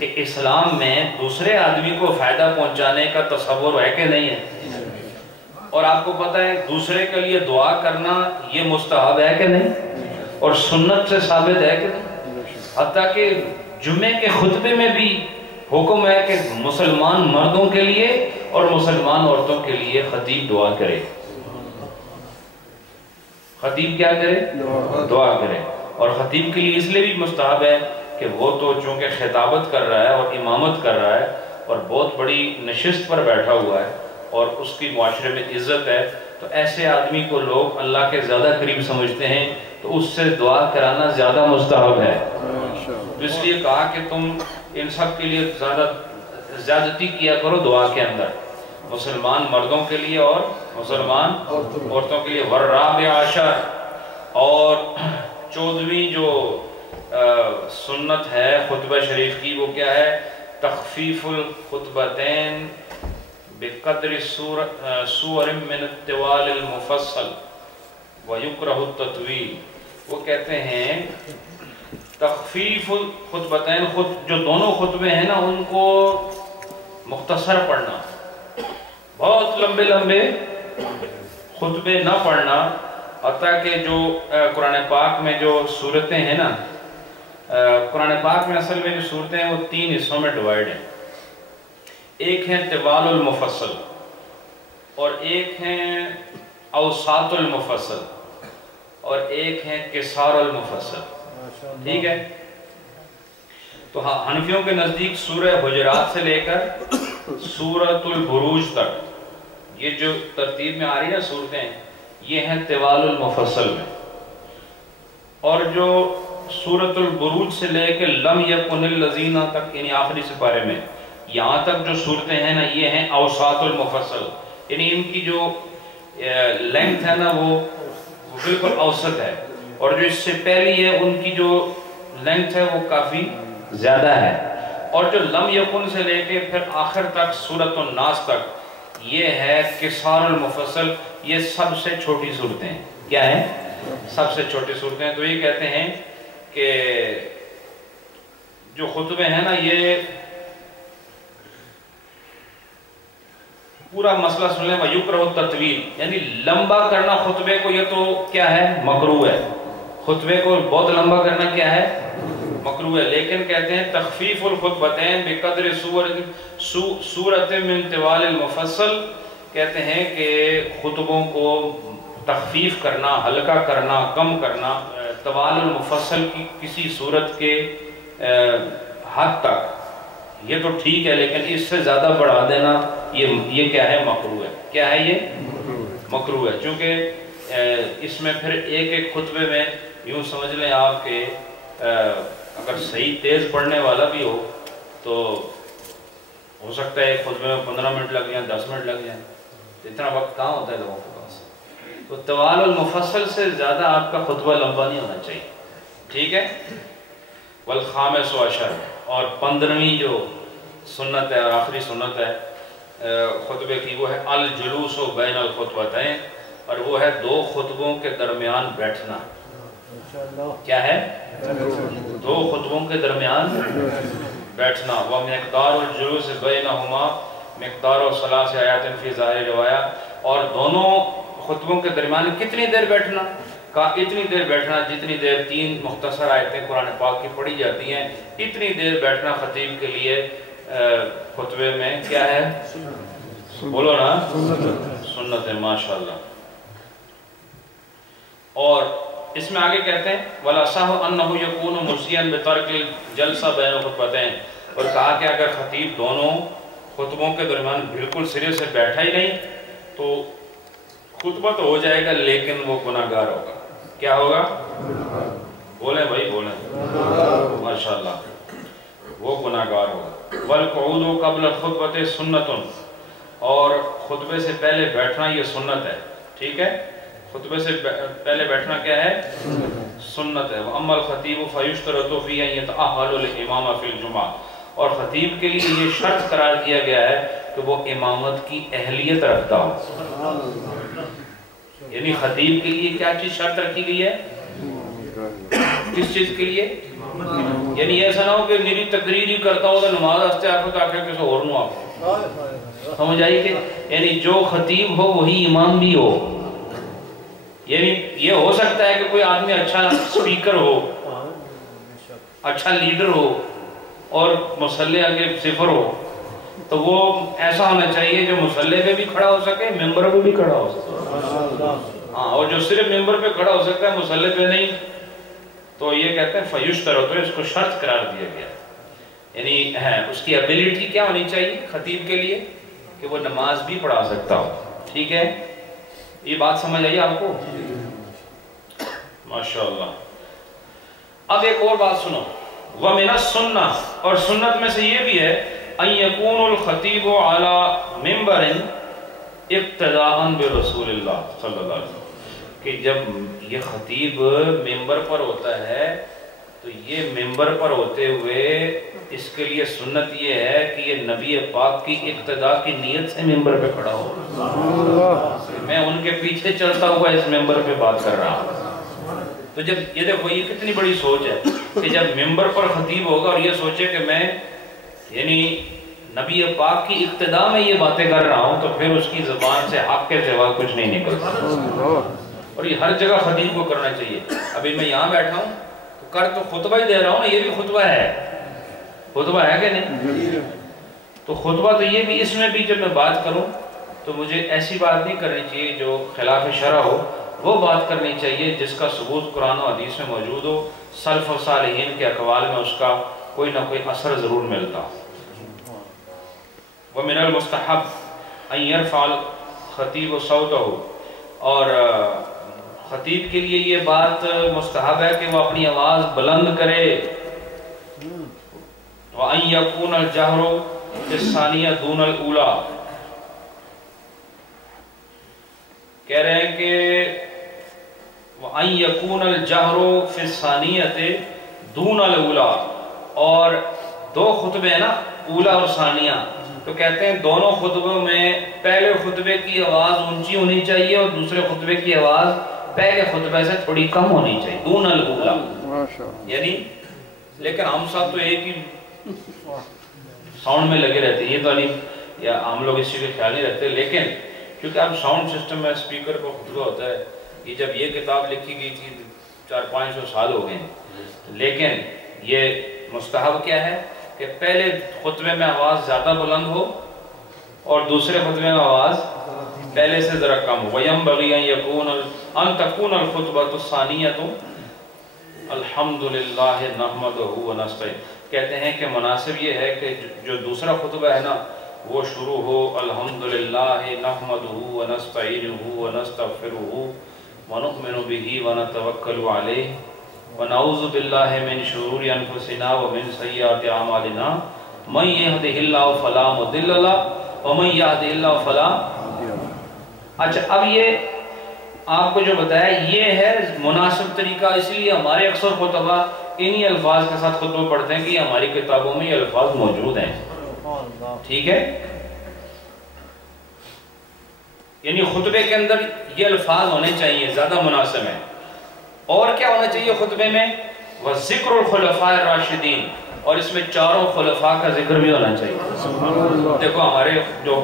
کہ اسلام میں دوسرے آدمی کو فائدہ پہنچانے کا تصور ہے کہ نہیں ہے؟ اور آپ کو پتہ ہے دوسرے کے لیے دعا کرنا یہ مستحب ہے کہ نہیں، اور سنت سے ثابت ہے کہ نہیں؟ حتیٰ کہ جمعے کے خطبے میں بھی حکم ہے کہ مسلمان مردوں کے لیے اور مسلمان عورتوں کے لیے خطیب دعا کرے۔ خطیب کیا کرے؟ دعا کرے۔ اور خطیب کے لیے اس لیے بھی مستحب ہے کہ وہ تو چونکہ خطابت کر رہا ہے اور امامت کر رہا ہے اور بہت بڑی نشست پر بیٹھا ہوا ہے اور اس کی معاشرے میں عزت ہے، تو ایسے آدمی کو لوگ اللہ کے زیادہ قریب سمجھتے ہیں، تو اس سے دعا کرانا زیادہ مستحب ہے۔ اس لیے کہا کہ تم ان سب کے لیے زیادتی کیا کرو دعا کے اندر، مسلمان مردوں کے لیے اور مسلمان عورتوں کے لیے۔ والرابع عشر، اور 14ویں جو سنت ہے خطبہ شریف کی وہ کیا ہے؟ تخفیف الخطبتین بقدر سور من الطوال المفصل ویکرہ التطویل۔ وہ کہتے ہیں تخفیف الخطبتین، جو دونوں خطبے ہیں نا ان کو مختصر پڑھنا، بہت لمبے لمبے خطبے نہ پڑھنا، حتیٰ کہ جو قرآن پاک میں جو صورتیں ہیں نا، قرآن پاک میں اصل میں جو صورتیں ہیں وہ 3 حصوں میں ڈیوائیڈ ہیں۔ ایک ہے طوال المفصل، اور ایک ہیں اوساط المفصل، اور ایک ہے قصار المفصل۔ ٹھیک ہے؟ تو حنفیوں کے نزدیک سورہ حجرات سے لے کر سورۃ البروج تک یہ جو ترتیب میں آ رہی ہے صورتیں، یہ ہیں طوال المفصل میں، اور جو سورۃ البروج سے لے کے لم یکن الذین تک یعنی آخری سپارے میں یہاں تک جو صورتیں ہیں نا یہ ہیں اوساط المفصل، یعنی ان کی جو لینتھ ہے نا وہ بالکل اوسط ہے، اور جو اس سے پہلی ہے ان کی جو لینتھ ہے وہ کافی زیادہ ہے، اور جو لم یکن سے لے کے پھر آخر تک سورۃ الناس تک یہ ہے قصار المفصل، یہ سب سے چھوٹی صورتیں ہیں۔ کیا ہیں؟ سب سے چھوٹی صورتیں۔ تو یہ کہتے ہیں کہ جو خطبے ہیں نا یہ پورا مسئلہ سن لیں، وَيُكْرَهُ التَّطْوِيلُ، یعنی لمبا کرنا خطبے کو یہ تو کیا ہے؟ مکروہ ہے۔ خطبے کو بہت لمبا کرنا کیا ہے؟ مکروہ ہے۔ لیکن کہتے ہیں تخفیف الخطبتین بقدر سورۃ من طوال المفصل، کہتے ہیں کہ خطبوں کو تخفیف کرنا، ہلکا کرنا، کم کرنا طوال المفصل کی کسی صورت کے حد تک یہ تو ٹھیک ہے، لیکن اس سے زیادہ بڑھا دینا یہ کیا ہے؟ مکروہ ہے۔ کیا ہے یہ؟ مکروہ ہے، چونکہ اس میں پھر ایک ایک خطبے میں یوں سمجھ لیں آپ کہ اگر صحیح تیز پڑھنے والا بھی ہو تو ہو سکتا ہے خطبے میں 15 منٹ لگ جائیں، 10 منٹ لگ جائیں، اتنا وقت کہاں ہوتا ہے لوگوں کے پاس۔ تو طوال المفصل سے زیادہ آپ کا خطبہ لمبا نہیں ہونا چاہیے، ٹھیک ہے؟ والخامس عشر، اور 15ویں جو سنت ہے اور آخری سنت ہے خطبے کی، وہ ہے الجلوس بین الخطبتین، اور وہ ہے دو خطبوں کے درمیان بیٹھنا۔ کیا ہے؟ دو خطبوں کے درمیان بیٹھنا۔ وَمِقْدَارُ الْجُلُوسِ بَيْنَهُمَا مِقْدَارُ ثَلَاثِ آیَاتٍ فِي ظاہر روایہ، اور دونوں خطبوں کے درمیان کتنی دیر بیٹھنا؟ کہا اتنی دیر بیٹھنا جتنی دیر 3 مختصر آیتیں قرآن پاک کی پڑھی جاتی ہیں، اتنی دیر بیٹھنا خطیب کے لیے خطبے میں کیا ہے؟ بولو نا، سنت ہے، ماشاءاللہ۔ اور اس میں آگے کہتے ہیں وَلَصَحُ أَنَّهُ يَكُونُ مُسْيًا بِتَرْكِ الْجَلْسَةِ بَيْنَ الْخُطْبَتَيْن، اور کہا کہ اگر خطیب دونوں خطبوں کے درمیان بالکل سرے سے بیٹھا ہی نہیں تو خطبہ تو ہو جائے گا لیکن وہ گناہگار ہوگا۔ کیا ہوگا؟ بولیں بھائی، بولیں، ماشاءاللہ، وہ گناہگار ہوگا۔ وَالْقُعُودُ قَبْلَ الْخُطْبَةِ سُنَّةٌ، اور خطبے سے پہلے بیٹھنا یہ سنت ہے، ٹھیک ہے؟ خطبے سے پہلے بیٹھنا کیا ہے؟ سنت ہے۔ وَأَمَّا الْخَطِيبُ فَيُشْتَرَطُ فِيهِ أَن يَتَأَهَّلَ لِلْإِمَامَةِ فِي الْجُمْعَةِ، اور خطیب کے لیے یہ شرط قرار دیا گیا ہے کہ وہ امامت کی اہلیت رکھتا ہو۔ یعنی خطیب کے لیے کیا چیز شرط رکھی گئی ہے؟ کس چیز کے لیے؟ یعنی ایسا نہ ہو کہ میری تقریر ہی کرتا ہو تو نماز ہستے آپ کو آخر کسی اور نو آپ سمجھ آئی کہ یعنی جو خطیب ہو وہی امام بھی ہو۔ یعنی یہ ہو سکتا ہے کہ کوئی آدمی اچھا سپیکر ہو، اچھا لیڈر ہو اور مصلی آگے صفر ہو، تو وہ ایسا ہونا چاہیے جو مصلی پہ بھی کھڑا ہو سکے، ممبر پہ بھی کھڑا ہو سکے، ہاں، اور جو صرف ممبر پہ کھڑا ہو سکتا ہے مصلی پہ نہیں، تو یہ کہتے ہیں فیشترط، اس کو شرط قرار دیا گیا، یعنی اس کی ابیلٹی کیا ہونی چاہیے خطیب کے لیے کہ وہ نماز بھی پڑھا سکتا ہو، ٹھیک ہے؟ یہ بات سمجھ آئی آپ کو؟ ماشاءاللہ۔ اب ایک اور بات سنو، وَمِنَ السُّنَّةِ، اور سنت میں سے یہ بھی ہے أَن يَكُونُ الْخَطِيبُ عَلَى مِنْبَرٍ اقتداءً بِرَسُولِ اللَّهِ صلی اللہ علیہ وسلم، کہ جب یہ خطیب ممبر پر ہوتا ہے تو یہ ممبر پر ہوتے ہوئے اس کے لیے سنت یہ ہے کہ یہ نبی پاک کی اقتداء کی نیت سے ممبر پہ کھڑا ہو، میں ان کے پیچھے چلتا ہوا اس ممبر پہ بات کر رہا ہوں۔ تو جب یہ دیکھو یہ کتنی بڑی سوچ ہے کہ جب ممبر پر خطیب ہوگا اور یہ سوچے کہ میں یعنی نبی پاک کی اقتداء میں یہ باتیں کر رہا ہوں تو پھر اس کی زبان سے حق کے سوا کچھ نہیں نکلتا، اور یہ ہر جگہ خطیب کو کرنا چاہیے۔ ابھی میں یہاں بیٹھا ہوں تو کر تو خطبہ ہی دے رہا ہوں نا، یہ بھی خطبہ ہے، خطبہ ہے کہ نہیں؟ تو خطبہ تو یہ بھی، اس میں بھی جب میں بات کروں تو مجھے ایسی بات نہیں کرنی چاہیے جو خلاف شرع ہو، وہ بات کرنی چاہیے جس کا ثبوت قرآن و حدیث میں موجود ہو، سلف و صالحین کے اقوال میں اس کا کوئی نہ کوئی اثر ضرور ملتا۔ وَمِنَ الْمُسْتَحَبِّ أَن يَرْفَعَ الْخَطِيبُ صَوْتَهُ، اور خطیب کے لیے یہ بات مستحب ہے کہ وہ اپنی آواز بلند کرے۔ وَأَن يَكُونَ الْجَهْرُ فِي الثَّانِيَةِ دُونَ الْأُولَى، کہہ رہے ہیں کہ وَأَن يَكُونَ الْجَهْرُ فِي الثَّانِيَةِ دُونَ الْأُولَى، اور دو خطبے ہیں نا، اولا اور ثانیہ، تو کہتے ہیں دونوں خطبوں میں پہلے خطبے کی آواز اونچی ہونی چاہیے اور دوسرے خطبے کی آواز پہلے خطبے سے تھوڑی کم ہونی چاہیے، دون الاولا، یعنی لیکن ہم سب تو ایک ہی ساؤنڈ میں لگے رہتے ہیں، یہ تو نہیں، یا ہم لوگ اس چیز کا خیال نہیں رکھتے، لیکن کیونکہ اب ساؤنڈ سسٹم میں اسپیکر پر خطبہ ہوتا ہے، یہ جب یہ کتاب لکھی گئی تھی 400-500 سال ہو گئے ہیں، لیکن یہ مستحب کیا ہے کہ پہلے خطبے میں آواز زیادہ بلند ہو اور دوسرے خطبے میں آواز پہلے سے ذرا کم ہو۔ وَيَنبَغِي أَن تَكُونَ الْخُطْبَةُ الثَّانِيَةُ الْحَمْدُ لِلَّهِ نَحْمَدُهُ وَنَسْتَعِينُ، کہتے ہیں کہ مناسب یہ ہے کہ جو دوسرا خطبہ ہے نا وہ شروع ہو الحمدللہ نحمدہ ونستعینہ ونستغفرہ ونؤمن بہ ونتوکل علیہ ونعوذ باللہ من شرور انفسنا ومن سیئات اعمالنا من یہدہ اللہ فلا مضل لہ ومن یہدہ اللہ فلا۔ اچھا اب یہ آپ کو جو بتایا یہ ہے مناسب طریقہ، اس لیے ہمارے اکثر خطبہ انہی الفاظ کے ساتھ خطبہ پڑھتے ہیں کہ یہ ہماری کتابوں میں یہ الفاظ موجود ہیں، ٹھیک ہے؟ یعنی خطبے کے اندر یہ الفاظ ہونے چاہیے، زیادہ مناسب ہیں۔ اور کیا ہونا چاہیے خطبے میں؟ وَذِكْرُ الْخُلَفَاءِ الرَّاشِدِينَ، اور اس میں چاروں خلفاء کا ذکر بھی ہونا چاہیے۔ دیکھو ہمارے جو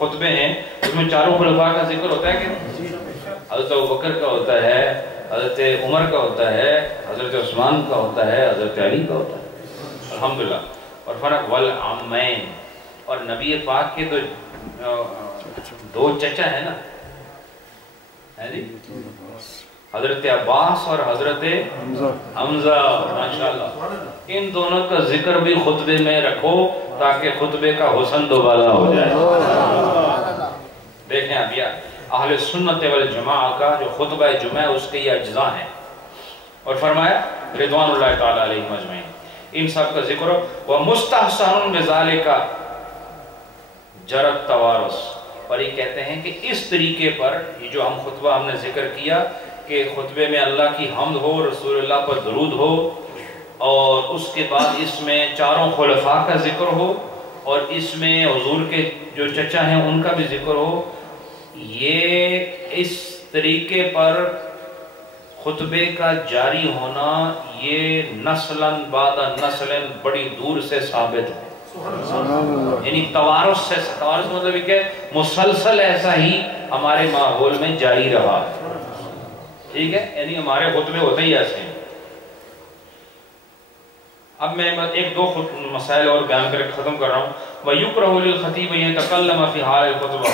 خطبے ہیں اس میں چاروں خلفاء کا ذکر ہوتا ہے کہ حضرت ابوبکر کا ہوتا ہے، حضرت عمر کا ہوتا ہے، حضرت عثمان کا ہوتا ہے، حضرت علی کا ہوتا ہے، الحمدللہ۔ اور فرق والعمین، اور نبی پاک کے دو چچا ہیں نا، حضرت عباس اور حضرت حمزہ، ماشاءاللہ، ان دونوں کا ذکر بھی خطبے میں رکھو تاکہ خطبے کا حسن دوبالا ہو جائے۔ دیکھیں اب یہ اہل سنت والجماعہ کا جو خطبہ جمعہ اس کے یہ اجزاء ہیں، اور فرمایا رضوان اللہ تعالی علیہم اجمعین، ان سب کا ذکر ہو۔ وَمُسْتَحْسَنٌ بِذَالِكَ جَرَتْ تَوَارُث، اور یہ کہتے ہیں کہ اس طریقے پر یہ جو ہم نے ذکر کیا کہ خطبے میں اللہ کی حمد ہو، رسول اللہ پر درود ہو، اور اس کے بعد اس میں چاروں خلفاء کا ذکر ہو، اور اس میں حضور کے جو چچا ہیں ان کا بھی ذکر ہو، یہ اس طریقے پر خطبے کا جاری ہونا یہ نسلاً بعد نسلاً بڑی دور سے ثابت ہے۔ یعنی توارث سے، توارث مطلب یہ کہ مسلسل ایسا ہی ہمارے ماحول میں جاری رہا، ٹھیک ہے؟ یعنی ہمارے خطبے ہوتے ہی ایسے ہیں۔ اب میں ایک دو مسائل اور بیان کر کے ختم کر رہا ہوں۔ وَيُكْرَهُ لِلْخَطِيبِ أَن يَتَكَلَّمَ فِي حَالِ الْخُطْبَةِ،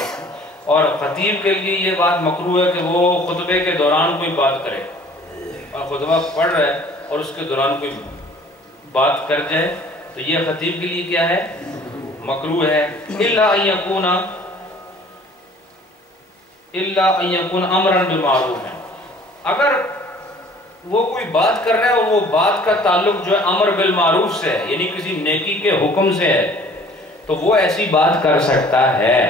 اور خطیب کے لیے یہ بات مکروہ ہے کہ وہ خطبے کے دوران کوئی بات کرے، اور خطبہ پڑھ رہا ہے اور اس کے دوران کوئی بات کر جائے تو یہ خطیب کے لیے کیا ہے؟ مکروہ ہے۔ إِلَّا أَن يَكُونَ أَمْرًا بِمَعْرُوفٍ، اگر وہ کوئی بات کر رہا ہے اور وہ بات کا تعلق جو ہے امر بالمعروف سے ہے، یعنی کسی نیکی کے حکم سے ہے، تو وہ ایسی بات کر سکتا ہے۔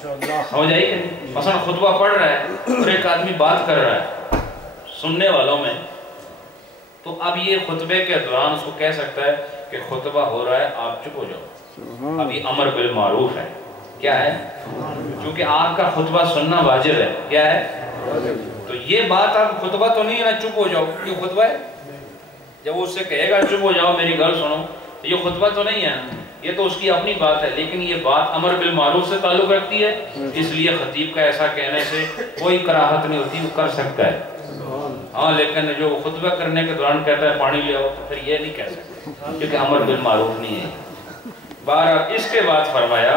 سمجھ آئی کہ نہیں؟ مثلا خطبہ پڑھ رہا ہے اور ایک آدمی بات کر رہا ہے سننے والوں میں، تو اب یہ خطبے کے دوران اس کو کہہ سکتا ہے کہ خطبہ ہو رہا ہے، آپ چپ ہو جاؤ، اب یہ امر بالمعروف ہے۔ کیا ہے؟ کیونکہ آپ کا خطبہ سننا واجب ہے۔ کیا ہے؟ تو یہ بات آپ خطبہ تو نہیں ہے نا چپ ہو جاؤ، یہ خطبہ ہے۔ جب وہ اس سے کہے گا چپ ہو جاؤ میری گل سنو، تو یہ خطبہ تو نہیں ہے، یہ تو اس کی اپنی بات ہے، لیکن یہ بات امر بالمعروف سے تعلق رکھتی ہے، اس لیے خطیب کا ایسا کہنے سے کوئی کراہت نہیں ہوتی، وہ کر سکتا ہے۔ ہاں لیکن جو خطبہ کرنے کے دوران کہتا ہے پانی لے آؤ، تو پھر یہ نہیں کہہ سکتا کیونکہ امر بالمعروف نہیں ہے۔ بہرحال اس کے بعد فرمایا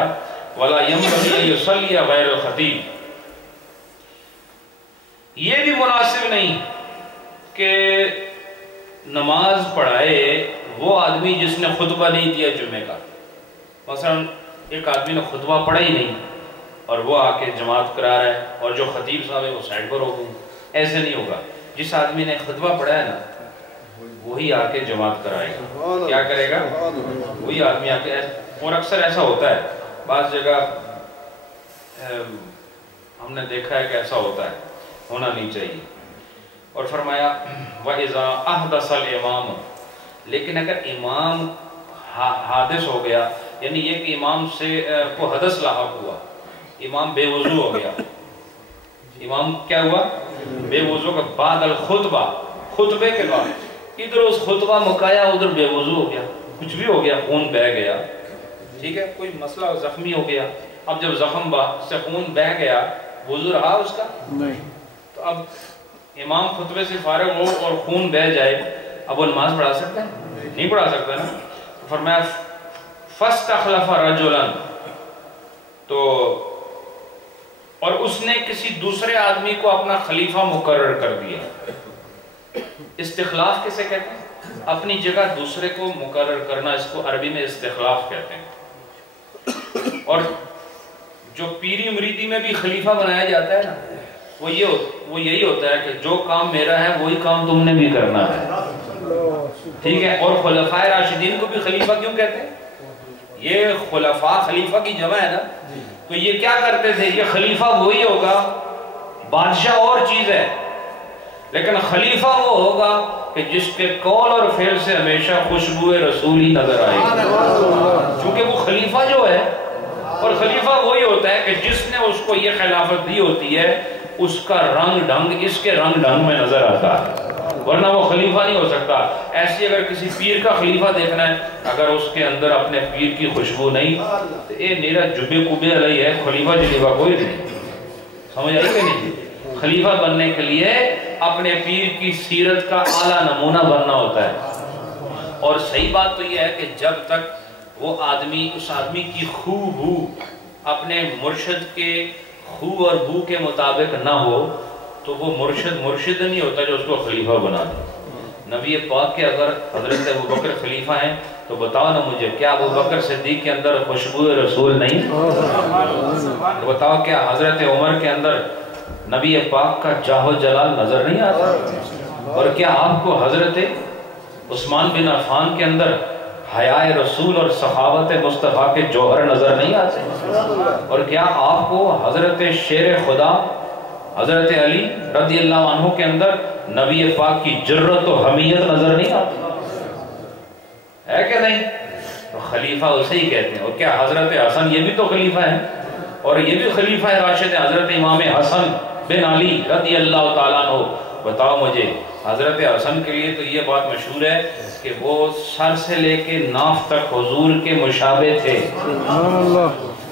وَلَا يَنبَغِي أَن يُصَلِّيَ غَيْرَ الْخَطِيبِ، یہ بھی مناسب نہیں کہ نماز پڑھائے وہ آدمی جس نے خطبہ نہیں دیا جمعے کا۔ مثلا ایک آدمی نے خطبہ پڑھا ہی نہیں اور وہ آ کے جماعت کرا رہا ہے، اور جو خطیب صاحب ہے وہ سائڈ پر ہو گئے۔ ایسے نہیں ہوگا، جس آدمی نے خطبہ پڑھا ہے نا وہی آ کے جماعت کرائے گا۔ کیا کرے گا؟ وہی آدمی آ کے، اور اکثر ایسا ہوتا ہے، بعض جگہ ہم نے دیکھا ہے کہ ایسا ہوتا ہے، ہونا نہیں چاہیے۔ اور فرمایا وَإِذَا أَحْدَثَ الْإِمَامُ، لیکن اگر امام حادث ہو گیا، یعنی یہ کہ امام سے کو حدث لاحق ہوا، امام بے وضو ہو گیا، امام کیا ہوا؟ بے وضو کا بعد الخطبہ، خطبے کے بعد ادھر اس خطبہ مکایا، ادھر بے وضو ہو گیا، کچھ بھی ہو گیا، خون بہ گیا، ٹھیک ہے، کوئی مسئلہ زخمی ہو گیا۔ اب جب زخم سے خون بہ گیا، وضو رہا اس کا؟ نہیں۔ تو اب امام خطبے سے فارغ ہو اور خون بہ جائے، اب وہ نماز پڑھا سکتا ہے؟ نہیں پڑھا سکتا نا۔ فرمایا فَاسْتَخْلَفَ رَجُلًا، تو اور اس نے کسی دوسرے آدمی کو اپنا خلیفہ مقرر کر دیا۔ استخلاف کسے کہتے ہیں؟ اپنی جگہ دوسرے کو مقرر کرنا، اس کو عربی میں استخلاف کہتے ہیں۔ اور جو پیری مریدی میں بھی خلیفہ بنایا جاتا ہے نا، وہ یہی ہوتا ہے کہ جو کام میرا ہے وہی کام تم نے بھی کرنا ہے، ٹھیک ہے۔ اور خلفائے راشدین کو بھی خلیفہ کیوں کہتے ہیں؟ یہ خلفاء خلیفہ کی جمع ہے نا، تو یہ کیا کرتے تھے؟ یہ خلیفہ وہی ہوگا بادشاہ اور چیز ہے، لیکن خلیفہ وہ ہوگا کہ جس کے قول اور فعل سے ہمیشہ خوشبو رسول ہی نظر آئے گی، چونکہ وہ خلیفہ جو ہے، اور خلیفہ وہی ہوتا ہے کہ جس نے اس کو یہ خلافت دی ہوتی ہے اس کا رنگ ڈھنگ اس کے رنگ ڈھنگ میں نظر آتا ہے، ورنہ وہ خلیفہ نہیں ہو سکتا۔ ایسی اگر کسی پیر کا خلیفہ دیکھنا ہے، اگر اس کے اندر اپنے پیر کی خوشبو نہیں تو یہ میرا جبے کبے علیہ ہے، خلیفہ جلیفہ کوئی نہیں۔ سمجھ آئی کہ نہیں؟ خلیفہ بننے کے لیے اپنے پیر کی سیرت کا اعلیٰ نمونہ بننا ہوتا ہے۔ اور صحیح بات تو یہ ہے کہ جب تک وہ آدمی اس آدمی کی خو بو اپنے مرشد کے خو اور بو کے مطابق نہ ہو تو وہ مرشد نہیں ہوتا جو اس کو خلیفہ بنا دے۔ نبی پاک کے اگر حضرت ابوبکر خلیفہ ہیں تو بتاؤ نا مجھے، کیا ابوبکر صدیق کے اندر خوشبو رسول نہیں؟ بتاؤ کیا حضرت عمر کے اندر نبی پاک کا جاہ و جلال نظر نہیں آتا؟ اور کیا آپ کو حضرت عثمان بن عفان کے اندر حیاء رسول اور سخاوت مصطفیٰ کے جوہر نظر نہیں آتے؟ اور کیا آپ کو حضرت شیر خدا حضرت علی رضی اللہ عنہ کے اندر نبی پاک کی جرت و حمیت نظر نہیں آتی؟ ہے کہ نہیں؟ تو خلیفہ اسے ہی کہتے ہیں۔ اور کیا حضرت حسن یہ بھی تو خلیفہ ہیں، اور یہ بھی خلیفہ راشد ہیں، حضرت امام حسن بن علی رضی اللہ تعالیٰ عنہ۔ بتاؤ مجھے، حضرت حسن کے لیے تو یہ بات مشہور ہے کہ وہ سر سے لے کے ناف تک حضور کے مشابہ تھے،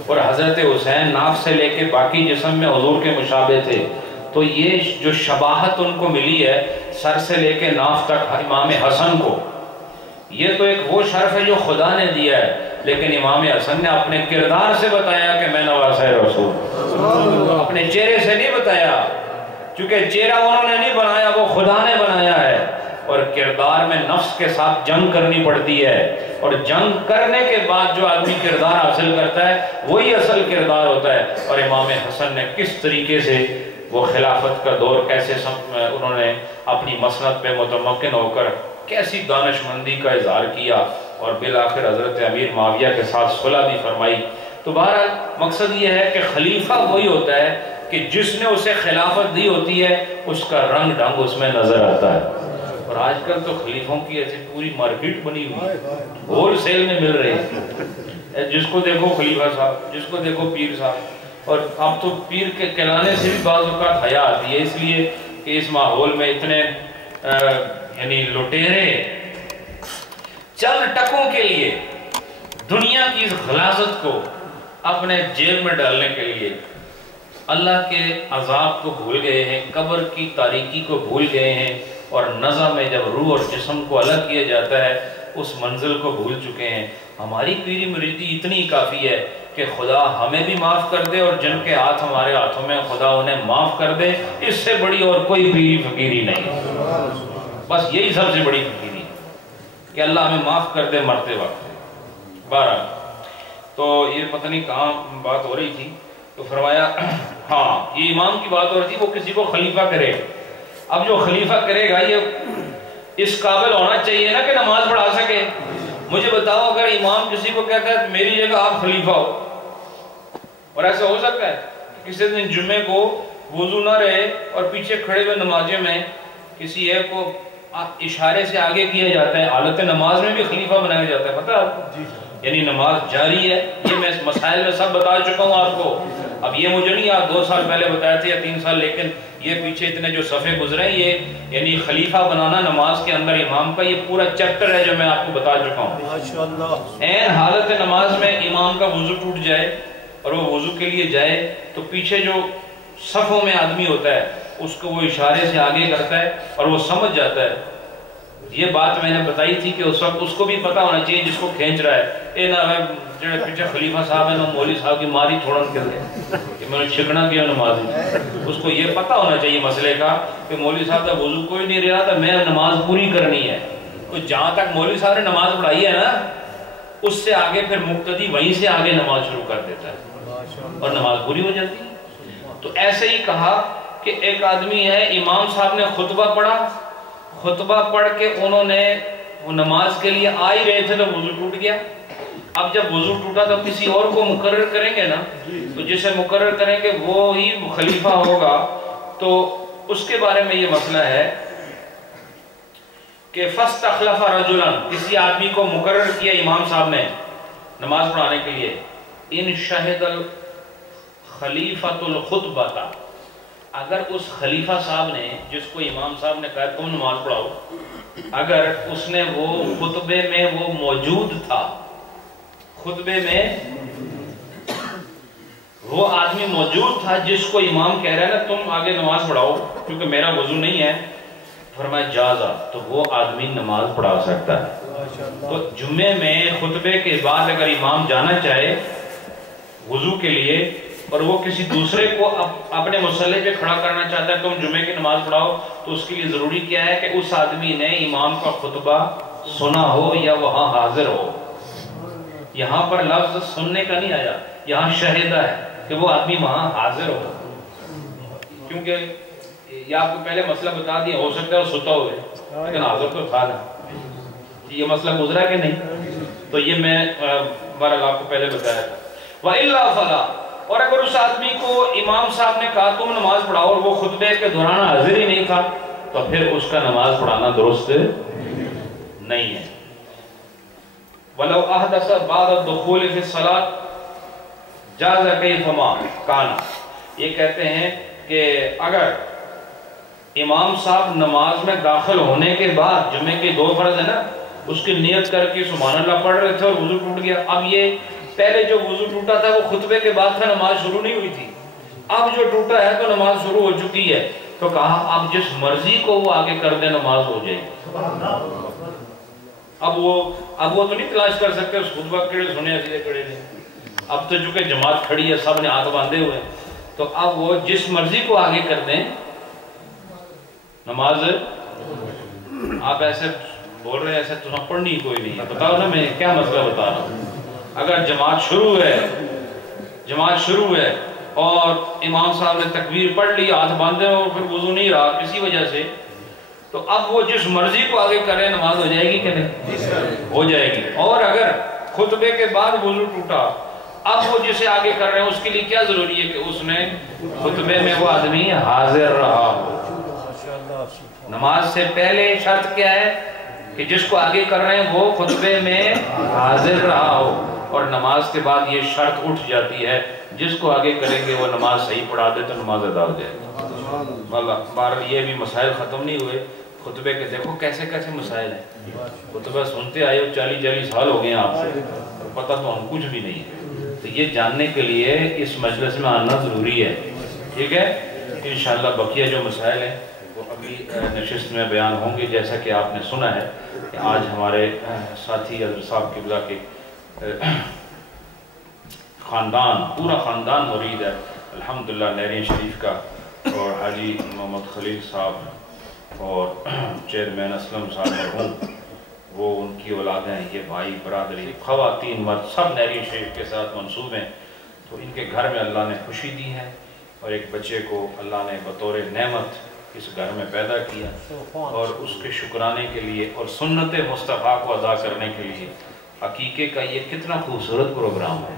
اور حضرت حسین ناف سے لے کے باقی جسم میں حضور کے مشابہ تھے۔ تو یہ جو شباہت ان کو ملی ہے سر سے لے کے ناف تک امام حسن کو، یہ تو ایک وہ شرف ہے جو خدا نے دیا ہے، لیکن امام حسن نے اپنے کردار سے بتایا کہ میں نواسہ رسول، اپنے چہرے سے نہیں بتایا، چونکہ چہرہ انہوں نے نہیں بنایا، وہ خدا نے بنایا ہے۔ اور کردار میں نفس کے ساتھ جنگ کرنی پڑتی ہے، اور جنگ کرنے کے بعد جو آدمی کردار حاصل کرتا ہے وہی اصل کردار ہوتا ہے۔ اور امام حسن نے کس طریقے سے وہ خلافت کا دور کیسے انہوں نے اپنی مسند پہ متمکن ہو کر کیسی دانش مندی کا اظہار کیا، اور بالآخر حضرت امیر معاویہ کے ساتھ صلح بھی فرمائی۔ تو بہرحال مقصد یہ ہے کہ خلیفہ وہی ہوتا ہے کہ جس نے اسے خلافت دی ہوتی ہے اس کا رنگ ڈھنگ اس میں نظر آتا ہے۔ اور آج کل تو خلیفوں کی ایسی پوری مارکیٹ بنی ہوئی ہے، ہول سیل میں مل رہے ہیں، جس کو دیکھو خلیفہ صاحب، جس کو دیکھو پیر صاحب۔ اور اب تو پیر کے کہلانے سے بھی بعض اوقات حیا آتی ہے، اس لیے کہ اس ماحول میں اتنے یعنی لٹیرے چند ٹکوں کے لیے دنیا کی اس غلاظت کو اپنے جیب میں ڈالنے کے لیے اللہ کے عذاب کو بھول گئے ہیں، قبر کی تاریکی کو بھول گئے ہیں، اور نزع میں جب روح اور جسم کو الگ کیا جاتا ہے اس منزل کو بھول چکے ہیں۔ ہماری پیری مریدی اتنی کافی ہے کہ خدا ہمیں بھی معاف کر دے، اور جن کے ہاتھ ہمارے ہاتھوں میں خدا انہیں معاف کر دے، اس سے بڑی اور کوئی پیری فقیری نہیں۔ بس یہی سب سے بڑی فقیری کہ اللہ ہمیں معاف کر دے مرتے وقت۔ بارہ تو یہ پتہ نہیں کہاں بات ہو رہی تھی، تو فرمایا ہاں یہ امام کی بات ہو رہی تھی، وہ کسی کو خلیفہ کرے۔ اب جو خلیفہ کرے گا یہ اس قابل ہونا چاہیے نا کہ نماز پڑھا سکے۔ مجھے بتاؤ اگر امام کسی کو کہتا ہے میری جگہ آپ خلیفہ ہو، اور ایسا ہو سکتا ہے کسی دن جمعے کو وضو نہ رہے اور پیچھے کھڑے ہوئے نمازیں میں کسی ایک کو اشارے سے آگے کیا جاتا ہے، حالت نماز میں بھی خلیفہ بنایا جاتا ہے، پتہ آپ کو؟ یعنی نماز جاری ہے، یہ میں مسائل میں سب بتا چکا ہوں آپ کو۔ اب یہ مجھے نہیں یاد 2 سال پہلے بتایا تھے یا 3 سال، لیکن یہ پیچھے اتنے جو صفحے گزرے ہیں، یہ یعنی خلیفہ بنانا نماز کے اندر امام کا یہ پورا چیپٹر ہے جو میں آپ کو بتا چکا ہوں۔ این حالت نماز میں امام کا وضو ٹوٹ جائے اور وہ وضو کے لیے جائے تو پیچھے جو صفوں میں آدمی ہوتا ہے اس کو وہ اشارے سے آگے کرتا ہے اور وہ سمجھ جاتا ہے۔ یہ بات میں نے بتائی تھی کہ اس وقت اس کو بھی پتا ہونا چاہیے جس کو کھینچ رہا ہے، اے نہ جڑے پیچھے خلیفہ صاحب ہیں مولوی صاحب کی ماری تھوڑا کر دے کہ میں نے چھکنا کیا نماز۔ اس کو یہ پتا ہونا چاہیے مسئلے کا کہ مولوی صاحب کا وضو کوئی نہیں رہا تھا، میں نماز پوری کرنی ہے۔ تو جہاں تک مولوی صاحب نے نماز پڑھائی ہے نا، اس سے آگے پھر مقتدی وہیں سے آگے نماز شروع کر دیتا ہے اور نماز پوری ہو جاتی ہے۔ تو ایسے ہی کہا کہ ایک آدمی ہے، امام صاحب نے خطبہ پڑھا، خطبہ پڑھ کے انہوں نے وہ نماز کے لیے آ ہی رہے تھے تو وضو ٹوٹ گیا۔ اب جب وضو ٹوٹا تو کسی اور کو مقرر کریں گے نا، تو جسے مقرر کریں گے وہ ہی خلیفہ ہوگا، تو اس کے بارے میں یہ مسئلہ ہے کہ فَاسْتَخْلَفَ رَجُلًا، کسی آدمی کو مقرر کیا امام صاحب نے نماز پڑھانے کے لیے، ان شہد الخلیفۃ الخطبۃ، اگر اس خلیفہ صاحب نے، جس کو امام صاحب نے کہا تم نماز پڑھاؤ، اگر اس نے وہ خطبے میں وہ موجود تھا، خطبے میں وہ آدمی موجود تھا جس کو امام کہہ رہا ہے نا تم آگے نماز پڑھاؤ کیونکہ میرا وضو نہیں ہے، فرمایا جازا، تو وہ آدمی نماز پڑھا سکتا ہے۔ تو جمعے میں خطبے کے بعد اگر امام جانا چاہے وضو کے لیے اور وہ کسی دوسرے کو اپنے مصلی پہ کھڑا کرنا چاہتا ہے تم جمعے کی نماز پڑھاؤ، تو اس کے لیے ضروری کیا ہے کہ اس آدمی نے امام کا خطبہ سنا ہو یا وہاں حاضر ہو۔ یہاں پر لفظ سننے کا نہیں آیا، یہاں شہدہ ہے کہ وہ آدمی وہاں حاضر ہو، کیونکہ یہ آپ کو پہلے مسئلہ بتا دیا، ہو سکتا ہے وہ ستا ہوئے لیکن حاضر تو تھا نا، یہ مسئلہ گزرا کہ نہیں؟ تو یہ میں بہرحال آپ کو پہلے بتایا تھا۔ وَإِلَّا فَلَا، اور اگر اس آدمی کو امام صاحب نے کہا تم نماز پڑھاؤ اور وہ خطبے کے دوران حاضر ہی نہیں تھا، تو پھر اس کا نماز پڑھانا درست نہیں ہے۔ وَلَوْ أَحْدَثَ بَعْدَ الدُّخُولِ فِي الصَّلَاةِ جَازَ كَيْفَمَا كَانَ، یہ کہتے ہیں کہ اگر امام صاحب نماز میں داخل ہونے کے بعد، جمعے کے 2 فرض ہے نا، اس کی نیت کر کے سبحان اللہ پڑھ رہے تھے اور وضو ٹوٹ گیا، اب یہ پہلے جو وضو ٹوٹا تھا وہ خطبے کے بعد تھا، نماز شروع نہیں ہوئی تھی، اب جو ٹوٹا ہے تو نماز شروع ہو چکی ہے، تو کہا اب جس مرضی کو وہ آگے کر دے نماز ہو جائے گی۔ اب وہ تو نہیں تلاش کر سکتے اس خطبہ کڑے سنے ایسے کڑے نہیں، اب تو چونکہ جماعت کھڑی ہے، سب نے ہاتھ باندھے ہوئے، تو اب وہ جس مرضی کو آگے کر دیں نماز۔ آپ ایسے بول رہے ہیں ایسے تو پڑھنی کوئی نہیں ہے، بتاؤ نا میں کیا مسئلہ بتا رہا ہوں۔ اگر جماعت شروع ہے اور امام صاحب نے تکبیر پڑھ لی، ہاتھ باندھے اور پھر وضو نہیں رہا کسی وجہ سے، تو اب وہ جس مرضی کو آگے کرے نماز ہو جائے گی کہ نہیں؟ ہو جائے گی۔ اور اگر خطبے کے بعد وضو ٹوٹا، اب وہ جسے آگے کر رہے ہیں اس کے لیے کیا ضروری ہے کہ اس نے خطبے میں وہ آدمی حاضر رہا ہو۔ نماز سے پہلے شرط کیا ہے کہ جس کو آگے کر رہے ہیں وہ خطبے میں حاضر رہا ہو، اور نماز کے بعد یہ شرط اٹھ جاتی ہے جس کو آگے کریں گے وہ نماز صحیح پڑھا دے تو نماز ادا ہو جائے گی۔ بہرحال یہ بھی مسائل ختم نہیں ہوئے خطبے کے، دیکھو کیسے کیسے مسائل ہیں، خطبہ سنتے آئے ہو 40 سال ہو گئے ہیں آپ سے، پتہ تو ہم کچھ بھی نہیں ہے، تو یہ جاننے کے لیے اس مجلس میں آنا ضروری ہے، ٹھیک ہے؟ انشاءاللہ بقیہ جو مسائل ہیں وہ اگلی نشست میں بیان ہوں گے۔ جیسا کہ آپ نے سنا ہے کہ آج ہمارے ساتھی حضرت صاحب قبلہ کے خاندان، پورا خاندان مرید ہے الحمدللہ نیرین شریف کا، اور حاجی محمد خلیل صاحب اور چیئرمین اسلم صاحب مرحوم، وہ ان کی اولادیں ہیں، یہ بھائی برادری خواتین مرد سب نیرین شریف کے ساتھ منسوب ہیں، تو ان کے گھر میں اللہ نے خوشی دی ہے، اور ایک بچے کو اللہ نے بطور نعمت اس گھر میں پیدا کیا، اور اس کے شکرانے کے لیے اور سنت مصطفیٰ کو ادا کرنے کے لیے عقیقے کا یہ کتنا خوبصورت پروگرام ہے۔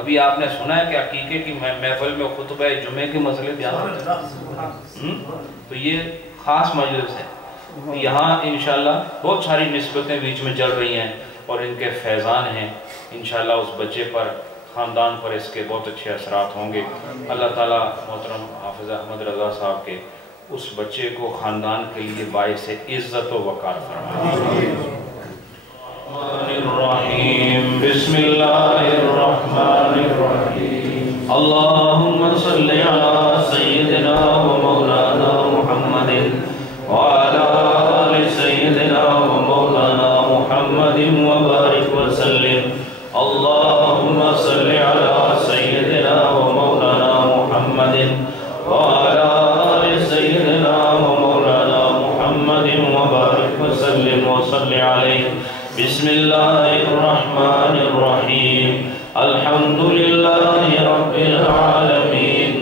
ابھی آپ نے سنا ہے کہ عقیقے کی محفل میں خطبہ جمعے کے مسئلے بیان ہوتے ہیں، تو یہ خاص مجلس ہے، یہاں انشاءاللہ بہت ساری نسبتیں بیچ میں چل رہی ہیں اور ان کے فیضان ہیں، انشاءاللہ اس بچے پر، خاندان پر اس کے بہت اچھے اثرات ہوں گے۔ اللہ تعالیٰ محترم حافظ احمد رضا صاحب کے اس بچے کو خاندان کے لیے باعث عزت و وقار فرمائے۔ بسم اللہ الرحمن الرحیم، اللہم صلی علی سیدنا و مولانا محمد وعلی آل سیدنا و مولانا محمد وبارک وسلم، اللہم صلی علی سیدنا و مولانا محمد وعلی آل سیدنا و مولانا محمد وبارک وسلم وصلی علیہ۔ بسم اللہ الرحمن الرحیم، الحمدللہ رب العالمین،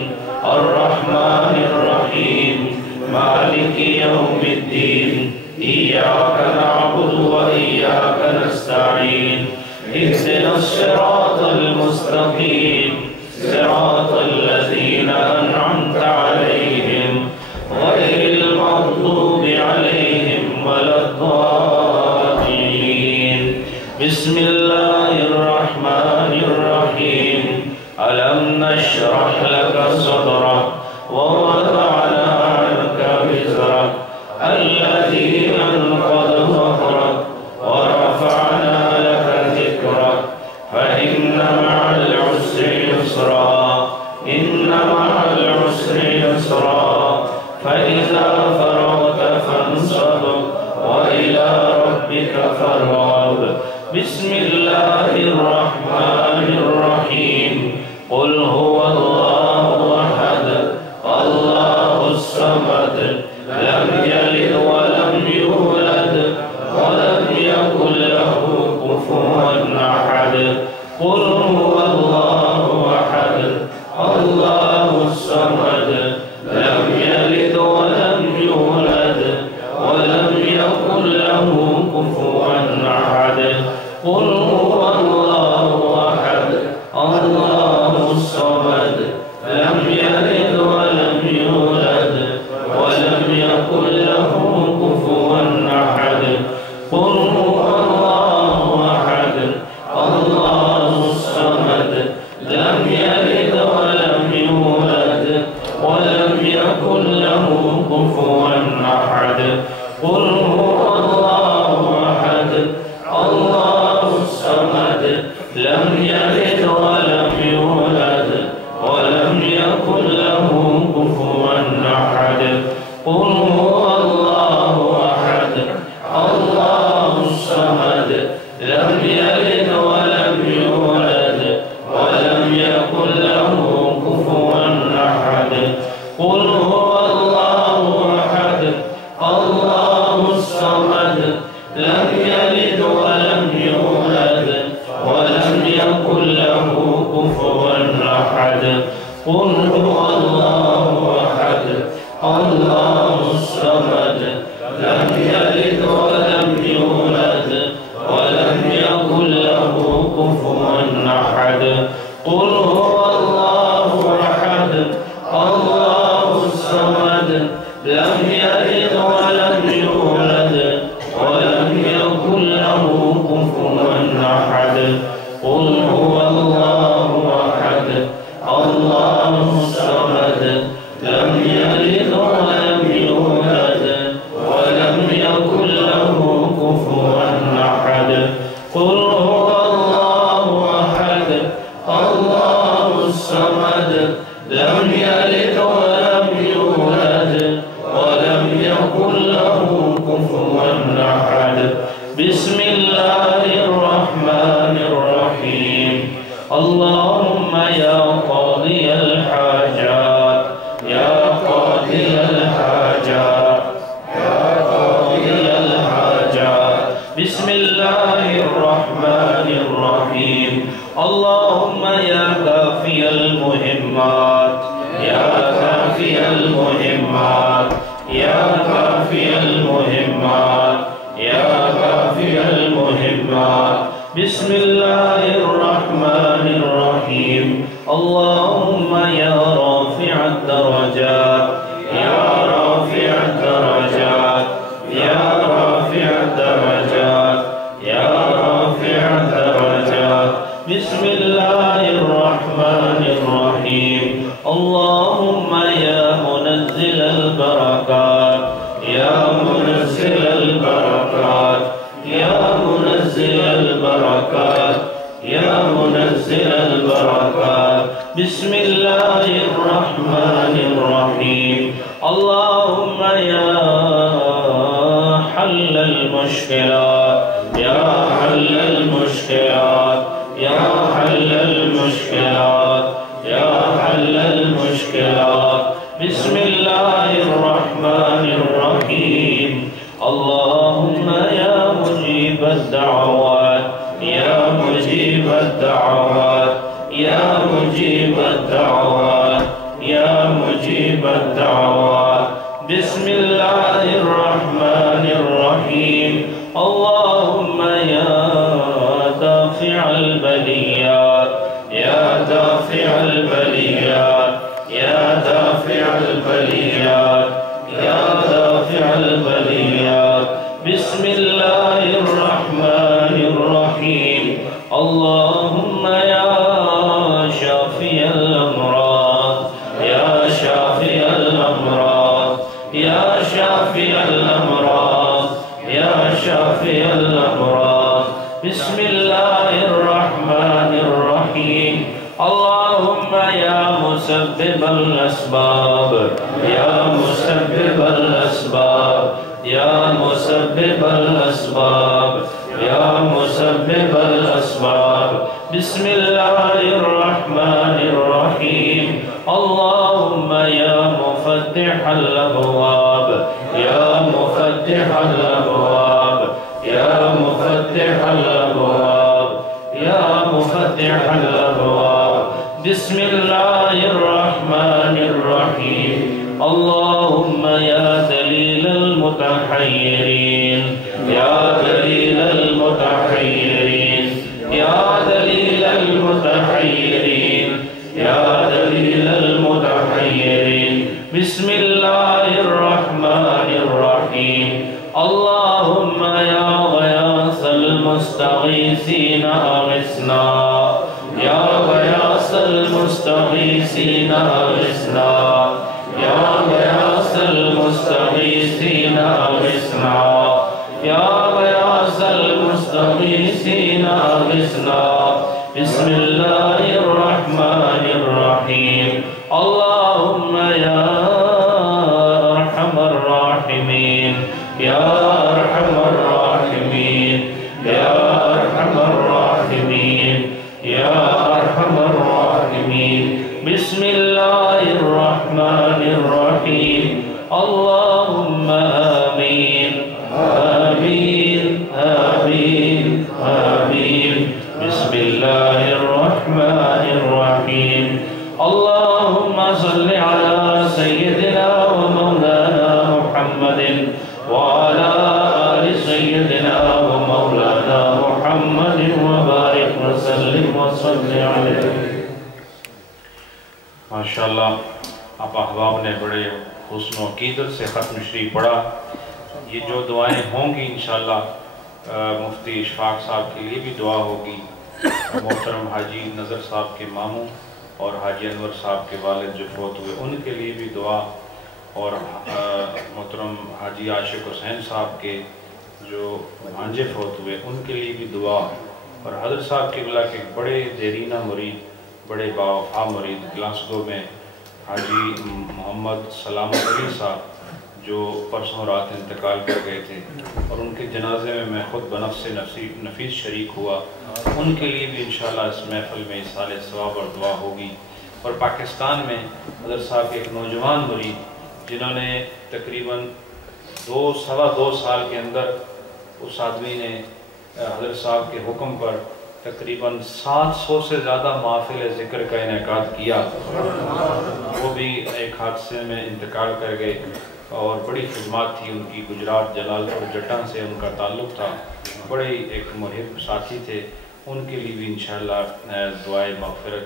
الرحمن الرحیم، مالک یوم الدین، ایاک نعبد و ایاک نستعین، اهدنا الصراط المستقیم، صراط الذین انعمت علیہم نشرح لك صدرك ووضعنا عنك وزرك الذي أنقض ظهرك ورفعنا لك ذكرك فإن مع العسر يسرا إن مع العسر يسرا فإذا فرغت فانصب وإلى ربك فارغب. بسم الله الرحمن الرحيم. قل هو الله أحد الله الصمد لم يلد ولم يولد ولم يكن له كفوا أحد. قل هو الله أحد الله الصمد لم يلد ولم يولد ولم يكن له كفوا أحد. قل هو الله أحد الله الصمد لم يلد ولم يولد ولم يكن له كفوا أحد. قل هو الله أحد الله الصمد لم يلد ولم يولد ولم يكن له كفوا أحد. قل هو الله أحد الله الصمد لم يلد ولم يولد ولم يكن له كفوا أحد. قل هو الله أحد الله الصمد لم يلد ولم يولد ولم يكن له كفوا أحد. قل هو الله أحد الله الصمد لم يلد ولم يولد ولم يكن له كفوا أحد. قل هو الله أحد الله الصمد لم يلد ولم يولد ولم يكن له كفوا أحد. قل هو الله أحد الله الصمد لم يلد ولم يولد ولم يكن له كفوا أحد. قل هو الله أحد الله الصمد لم يلد ولم يولد ولم يكن له كفوا أحد. قل هو الله أحد الله الصمد لم يلد ولم يولد ولم يكن له كفوا أحد. بسم الله الرحمن الرحيم. اللهم يا قاضي الحاجات يا قاضي الحاجات يا قاضي الحاجات. بسم الله الرحمن الرحيم. اللهم يا كافي المهمات يا كافي المهمات يا كافي المهمات يا كافي المهمات. بسم الله الرحمن الرحيم. اللهم يا رافع الدرجات يا رافع الدرجات يا رافع الدرجات يا رافع الدرجات. بسم الله الرحمن الرحيم. اللهم يا منزل البركات يا منزل البركات يا منزل البركات يا منزل البركات. بسم الله الرحمن الرحيم. اللهم يا حل المشكلات يا حل المشكلات يا حل المشكلات يا حل المشكلات. بسم الله الرحمن الرحيم. اللهم يا مجيب الدعوات يا مجيب الدعوات يا مجيب الدعوات يا مجيب الدعوات. بسم الله الرحمن الرحيم. اللهم يا دافع البليات يا دافع البليات يا دافع البليات يا دافع البليات. بسم الله الرحمن الرحيم. اللهم يا شافي الأمراض شافي الأمراض يا شافي الأمراض. بسم الله الرحمن الرحيم. اللهم يا مسبب الأسباب يا مسبب الأسباب يا مسبب الأسباب يا مسبب الأسباب. بسم الله الرحمن الرحيم. اللهم يا مفتح الأبواب يا مفتح الأبواب يا مفتح الأبواب يا مفتح الأبواب. بسم الله الرحمن الرحيم. اللهم يا دليل المتحيرين يا دليل المتحيرين يا دليل المتحيرين يا دليل المتحيرين. بسم الله الرحمن الرحيم. اللهم يا غياث المستغيثين أغثنا يا غياث المستغيثين أغثنا يا غياث المستغيثين أغثنا يا غياث المستغيثين أغثنا. بسم الله الرحمن الرحيم. اللهم يا أرحم الراحمين يا أرحم الراحمين يا أرحم الراحمين يا أرحم الراحمين. بسم الله الرحمن الرحيم. اللهم آمين آمين آمين آمين. بسم الله الرحمن الرحيم. اللهم صل على سيدنا ومولانا محمد وعلى آل سيدنا ومولانا محمد وبارك وسلم وصل عليه. ماشاءاللہ آپ احباب نے بڑے حسن و عقیدت سے ختم شریف پڑھا. یہ جو دعائیں ہوں گی انشاءاللہ مفتی اشفاق صاحب کے لیے بھی دعا ہوگی. محترم حاجی نظر صاحب کے ماموں اور حاجی انور صاحب کے والد جو فوت ہوئے ان کے لیے بھی دعا, اور محترم حاجی عاشق حسین صاحب کے جو بھانجے فوت ہوئے ان کے لیے بھی دعا, اور حضرت صاحب قبلہ کے بڑے دیرینہ مرید بڑے باوفا مرید گلاسگو میں حاجی محمد سلامت علی صاحب جو پرسوں رات انتقال کر گئے تھے, اور ان کے جنازے میں میں خود بنفس نفیس شریک ہوا. ان کے لیے بھی انشاءاللہ اس محفل میں اصالِ ثواب اور دعا ہوگی. اور پاکستان میں حضرت صاحب کے ایک نوجوان مرید جنہوں نے تقریباً سوا دو سال کے اندر اس آدمی نے حضرت صاحب کے حکم پر تقریباً 700 سے زیادہ محافل ذکر کا انعقاد کیا. وہ بھی ایک حادثے میں انتقال کر گئے, اور بڑی خدمات تھی ان کی. گجرات جلال پور جٹا سے ان کا تعلق تھا, بڑے ایک محب ساتھی تھے. ان کے لیے بھی انشاءاللہ دعائے مغفرت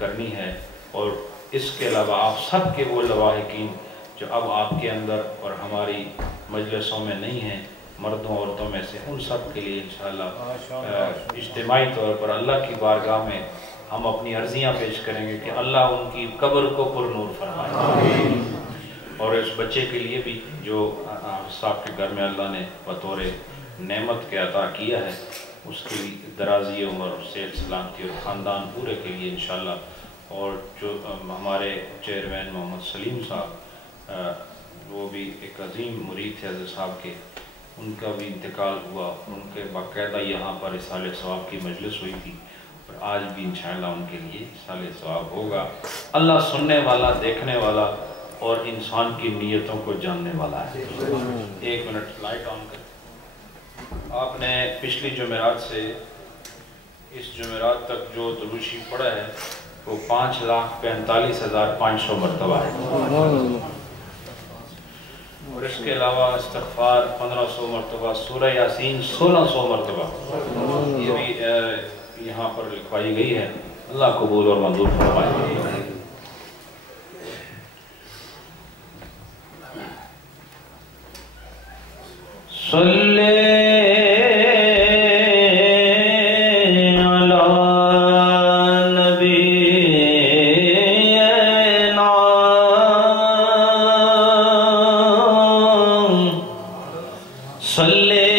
کرنی ہے. اور اس کے علاوہ آپ سب کے وہ لواحقین جو اب آپ کے اندر اور ہماری مجلسوں میں نہیں ہیں, مردوں عورتوں میں سے, ان سب کے لیے انشاءاللہ اجتماعی طور پر اللہ کی بارگاہ میں ہم اپنی عرضیاں پیش کریں گے کہ اللہ ان کی قبر کو پر نور فرمائے. اور اس بچے کے لیے بھی جو صاحب کے گھر میں اللہ نے بطور نعمت کے عطا کیا ہے, اس کی درازی عمر اور صحت سلامتی اور خاندان پورے کے لیے انشاءاللہ. اور جو ہمارے چیئرمین محمد سلیم صاحب وہ بھی ایک عظیم مرید تھے حضرت صاحب کے, ان کا بھی انتقال ہوا. ان کے باقاعدہ یہاں پر اصالِ ثواب کی مجلس ہوئی تھی, اور آج بھی انشاءاللہ ان کے لیے اصالِ ثواب ہوگا. اللہ سننے والا, دیکھنے والا اور انسان کی نیتوں کو جاننے والا ہے. 1 منٹ لائٹ آن کر. آپ نے پچھلی جمعرات سے اس جمعرات تک جو درود شریف پڑھا ہے وہ 5,45,500 مرتبہ ہے, اور اس کے علاوہ استغفار 1500 مرتبہ, سورہ یاسین 1600 مرتبہ یہ بھی یہاں پر لکھوائی گئی ہے. اللہ قبول اور منظور فرمائے. صلی صلی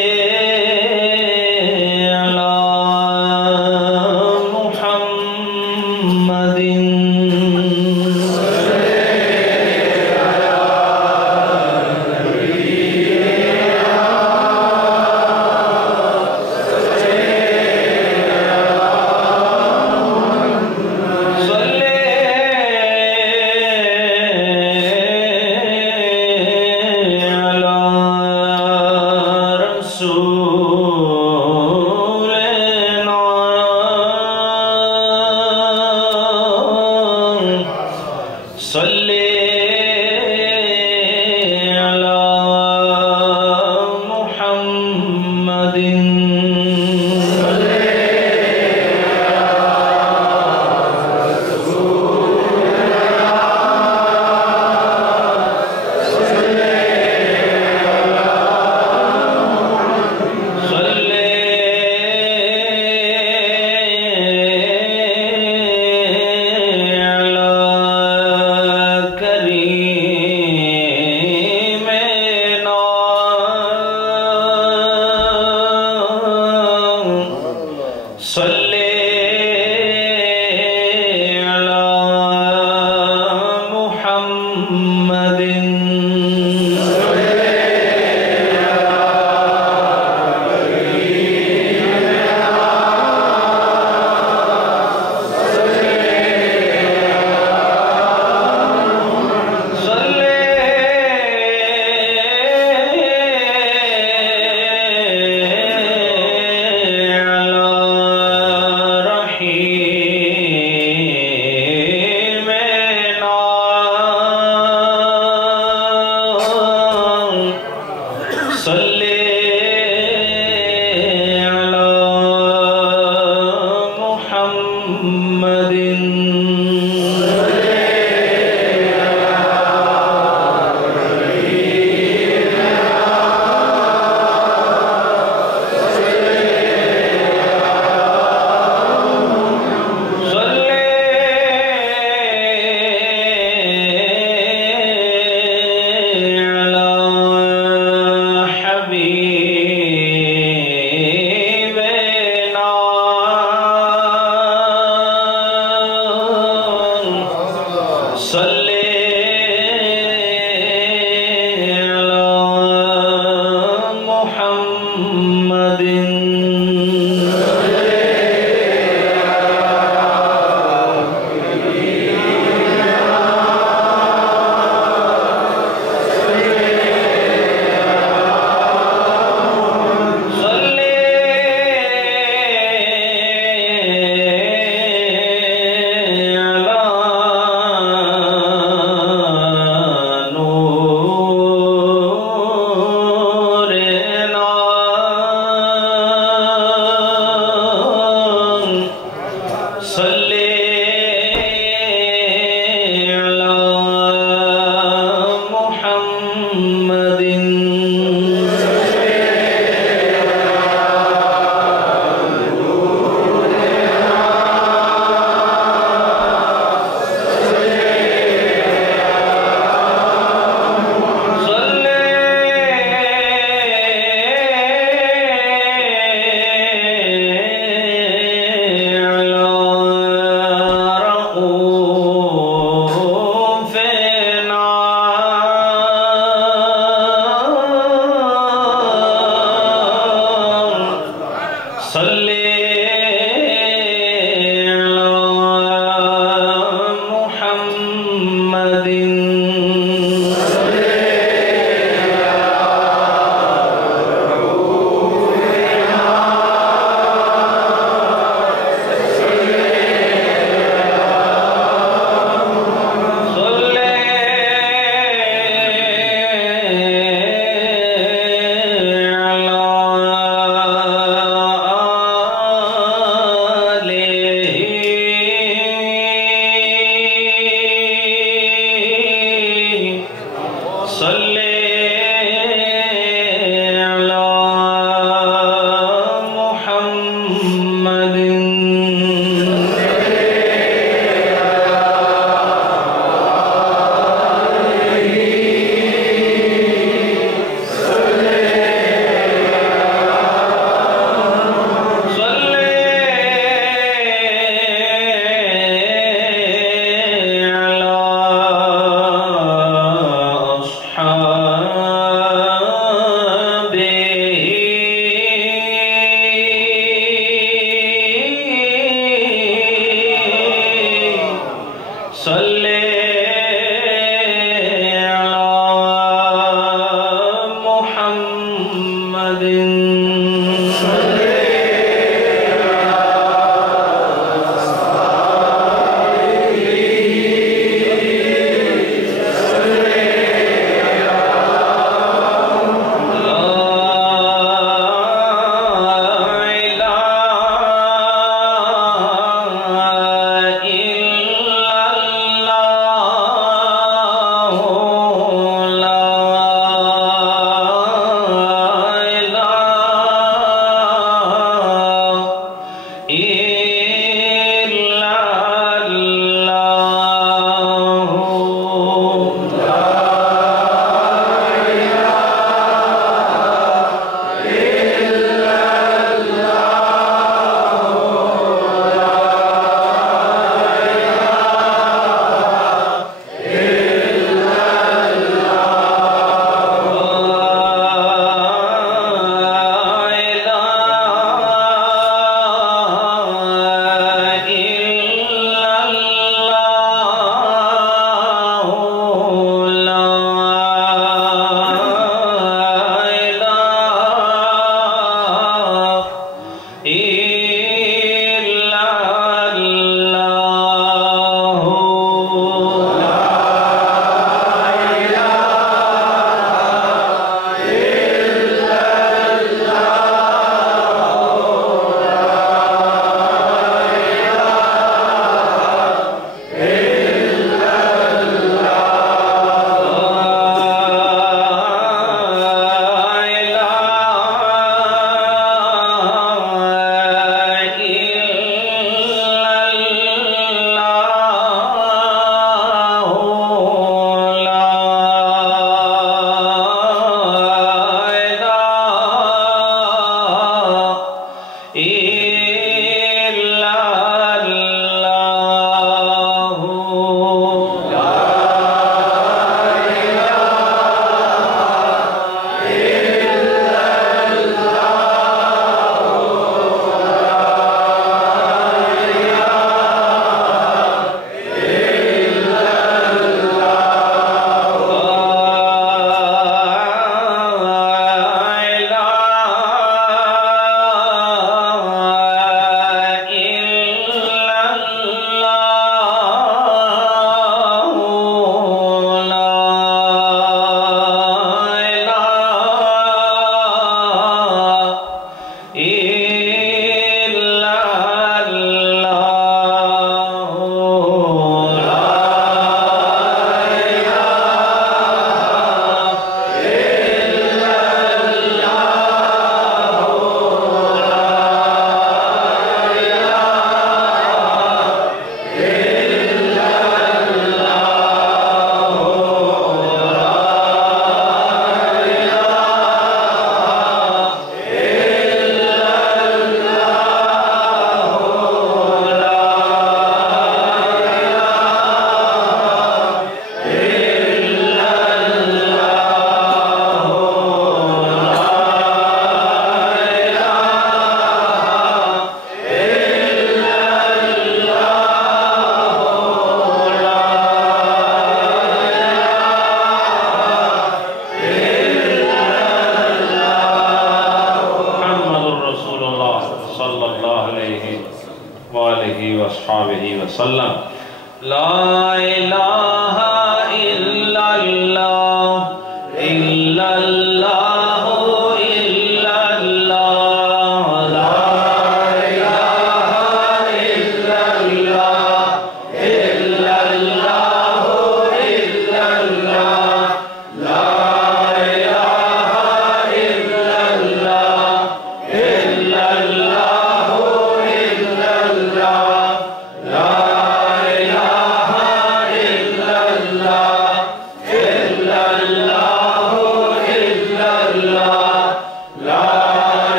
محمد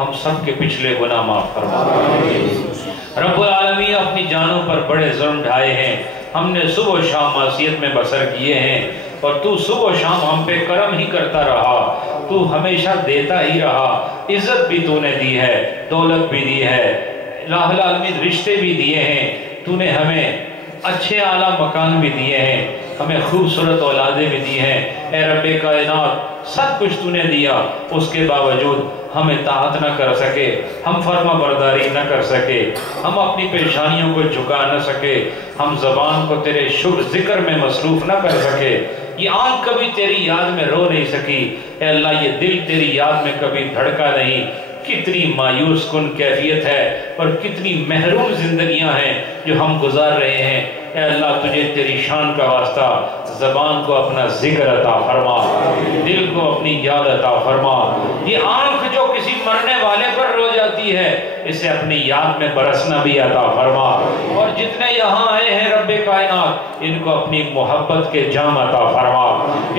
ہم سب کے پچھلے گناہ معاف فرما۔ رب العالمین اپنی جانوں پر بڑے ظلم ڈھائے ہیں، ہم نے صبح و شام معصیت میں بسر کیے ہیں، اور تو صبح و شام ہم پہ کرم ہی کرتا رہا، تو ہمیشہ دیتا ہی رہا، عزت بھی تو نے دی ہے، دولت بھی دی ہے، الہ العالمین رشتے بھی دیے ہیں، تو نے ہمیں اچھے اعلیٰ مکان بھی دیے ہیں، ہمیں خوبصورت اولادیں بھی دی ہیں۔ اے رب کائنات سب کچھ تو نے دیا، اس کے باوجود ہم اطاعت نہ کر سکے، ہم فرما برداری نہ کر سکے، ہم اپنی پریشانیوں کو جھکا نہ سکے، ہم زبان کو تیرے شکر ذکر میں مصروف نہ کر سکے، یہ آنکھ کبھی تیری یاد میں رو نہیں سکی، اے اللہ یہ دل تیری یاد میں کبھی دھڑکا نہیں۔ کتنی مایوس کن کیفیت ہے اور کتنی محروم زندگیاں ہیں جو ہم گزار رہے ہیں، اے اللہ تجھے تیری شان کا واسطہ زبان کو اپنا ذکر عطا فرما، دل کو اپنی یاد عطا فرما۔ یہ آنکھ جو کسی مرنے والے پر رو جاتی ہے، اسے اپنی یاد میں برسنا بھی عطا فرما، اور جتنے یہاں آئے ہیں رب کائنات ان کو اپنی محبت کے جام عطا فرما،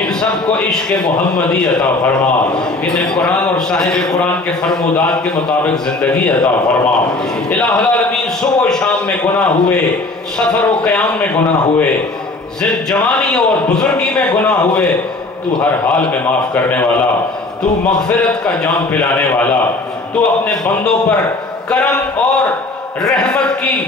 ان سب کو عشق محمدی عطا فرما، انہیں قرآن اور صاحب قرآن کے فرمودات کے مطابق زندگی عطا فرما۔ الہ العالمین صبح و شام میں گناہ ہوئے، سفر و قیام میں گناہ ہوئے، جوانی اور بزرگی میں گناہ ہوئے، تو ہر حال میں معاف کرنے والا، تو مغفرت کا جام پلانے والا، تو اپنے بندوں پر کرم اور رحمت کی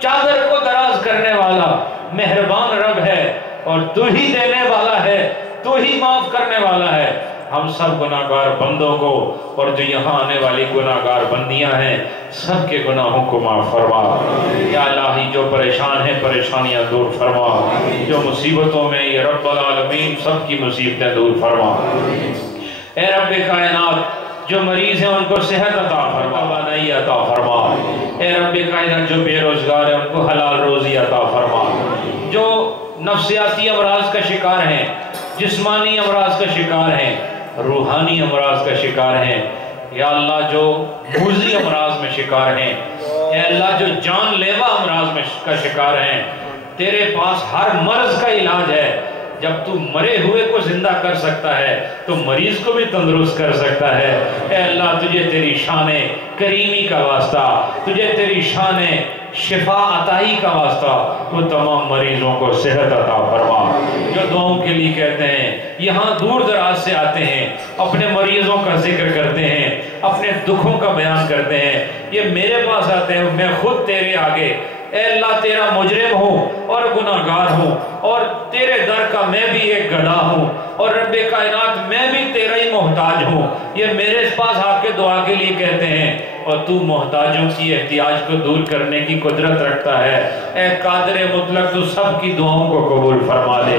چادر کو دراز کرنے والا مہربان رب ہے، اور تو ہی دینے والا ہے، تو ہی معاف کرنے والا ہے۔ ہم سب گناہگار بندوں کو اور جو یہاں آنے والی گناہگار بندیاں ہیں سب کے گناہوں کو معاف فرما۔ یا الہی جو پریشان ہیں پریشانیاں دور فرما، جو مصیبتوں میں یہ رب العالمین سب کی مصیبتیں دور فرما۔ اے رب کائنات جو مریض ہیں ان کو صحت عطا فرما، توانائی عطا فرما۔ اے رب کائنات جو بے روزگار ہیں ان کو حلال روزی عطا فرما، جو نفسیاتی امراض کا شکار ہیں، جسمانی امراض کا شکار ہیں، روحانی امراض کا شکار ہیں، یا اللہ جو موذی امراض میں شکار ہیں، اے اللہ جو جان لیوا امراض میں کا شکار ہیں، تیرے پاس ہر مرض کا علاج ہے۔ جب تو مرے ہوئے کو زندہ کر سکتا ہے تو مریض کو بھی تندرست کر سکتا ہے۔ اے اللہ تجھے تیری شان کریمی کا واسطہ، تجھے تیری شان شفا عطائی کا واسطہ وہ تمام مریضوں کو صحت عطا فرما جو دعاؤں کے لیے کہتے ہیں، یہاں دور دراز سے آتے ہیں، اپنے مریضوں کا ذکر کرتے ہیں، اپنے دکھوں کا بیان کرتے ہیں، یہ میرے پاس آتے ہیں، میں خود تیرے آگے اے اللہ تیرا مجرم ہوں اور گناہگار ہوں، اور تیرے در کا میں بھی ایک گدھا ہوں، اور رب کائنات میں بھی تیرا ہی محتاج ہوں، یہ میرے پاس آ کے دعا کے لیے کہتے ہیں، اور تو محتاجوں کی احتیاج کو دور کرنے کی قدرت رکھتا ہے۔ اے قادر مطلق تو سب کی دعاؤں کو قبول فرما دے،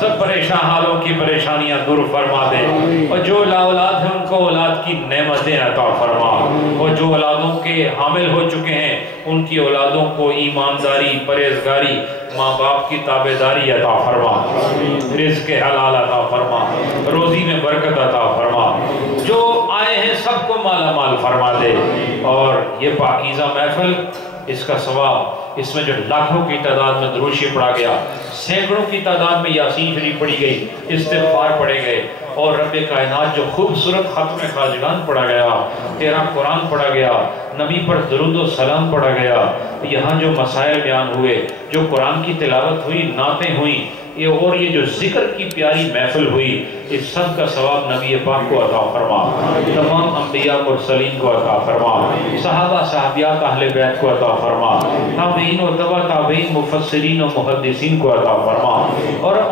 سب پریشان حالوں کی پریشانیاں دور فرما دے، اور جو لا اولاد ہیں ان کو اولاد کی نعمتیں عطا فرما، اور جو اولادوں کے حامل ہو چکے ہیں ان کی اولادوں کو ایمانداری، پرہیزگاری، ماں باپ کی تابعداری عطا فرما، رزق حلال عطا فرما، روزی میں برکت عطا فرما، جو آئے ہیں سب کو مالا مال فرما دے، اور یہ پاکیزہ محفل اس کا ثواب، اس میں جو لاکھوں کی تعداد میں درود شریف پڑھا گیا، سینکڑوں کی تعداد میں یاسین شریف پڑھی گئی، استغفار پڑھے گئے، اور رب کائنات جو خوبصورت ختم خواجگان پڑھا گیا، تیرا قرآن پڑھا گیا، نبی پر درود و سلام پڑھا گیا، یہاں جو مسائل بیان ہوئے، جو قرآن کی تلاوت ہوئی، نعتیں ہوئیں، اور یہ جو ذکر کی پیاری محفل ہوئی، اس سب کا ثواب نبی پاک کو عطا فرما، تمام انبیاء مرسلین کو عطا فرما، صحابہ صحابیات اہل بیت کو عطا فرما، تابعین و تبع تابعین مفسرین و محدثین کو عطا فرما،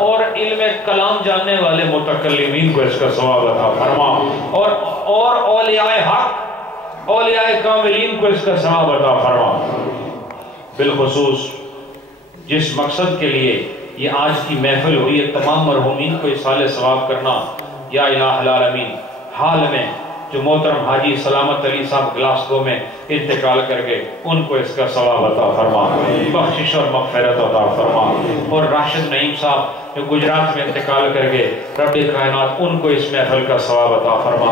اور علم کلام جاننے والے متکلمین کو اس کا ثواب عطا فرما، اور اولیاء حق، اولیاء کاملین کو اس کا ثواب عطا فرما۔ بالخصوص جس مقصد کے لیے یہ آج کی محفل ہوئی ہے، تمام مرحومین کو اصال ثواب کرنا، یا الہ العالمین، حال میں جو محترم حاجی سلامت علی صاحب گلاسگو میں انتقال کر گئے ان کو اس کا ثواب عطا فرما، بخشش اور مغفرت عطا فرما۔ اور راشد نعیم صاحب جو گجرات میں انتقال کر گئے، رب کائنات ان کو اس محفل کا ثواب عطا فرما۔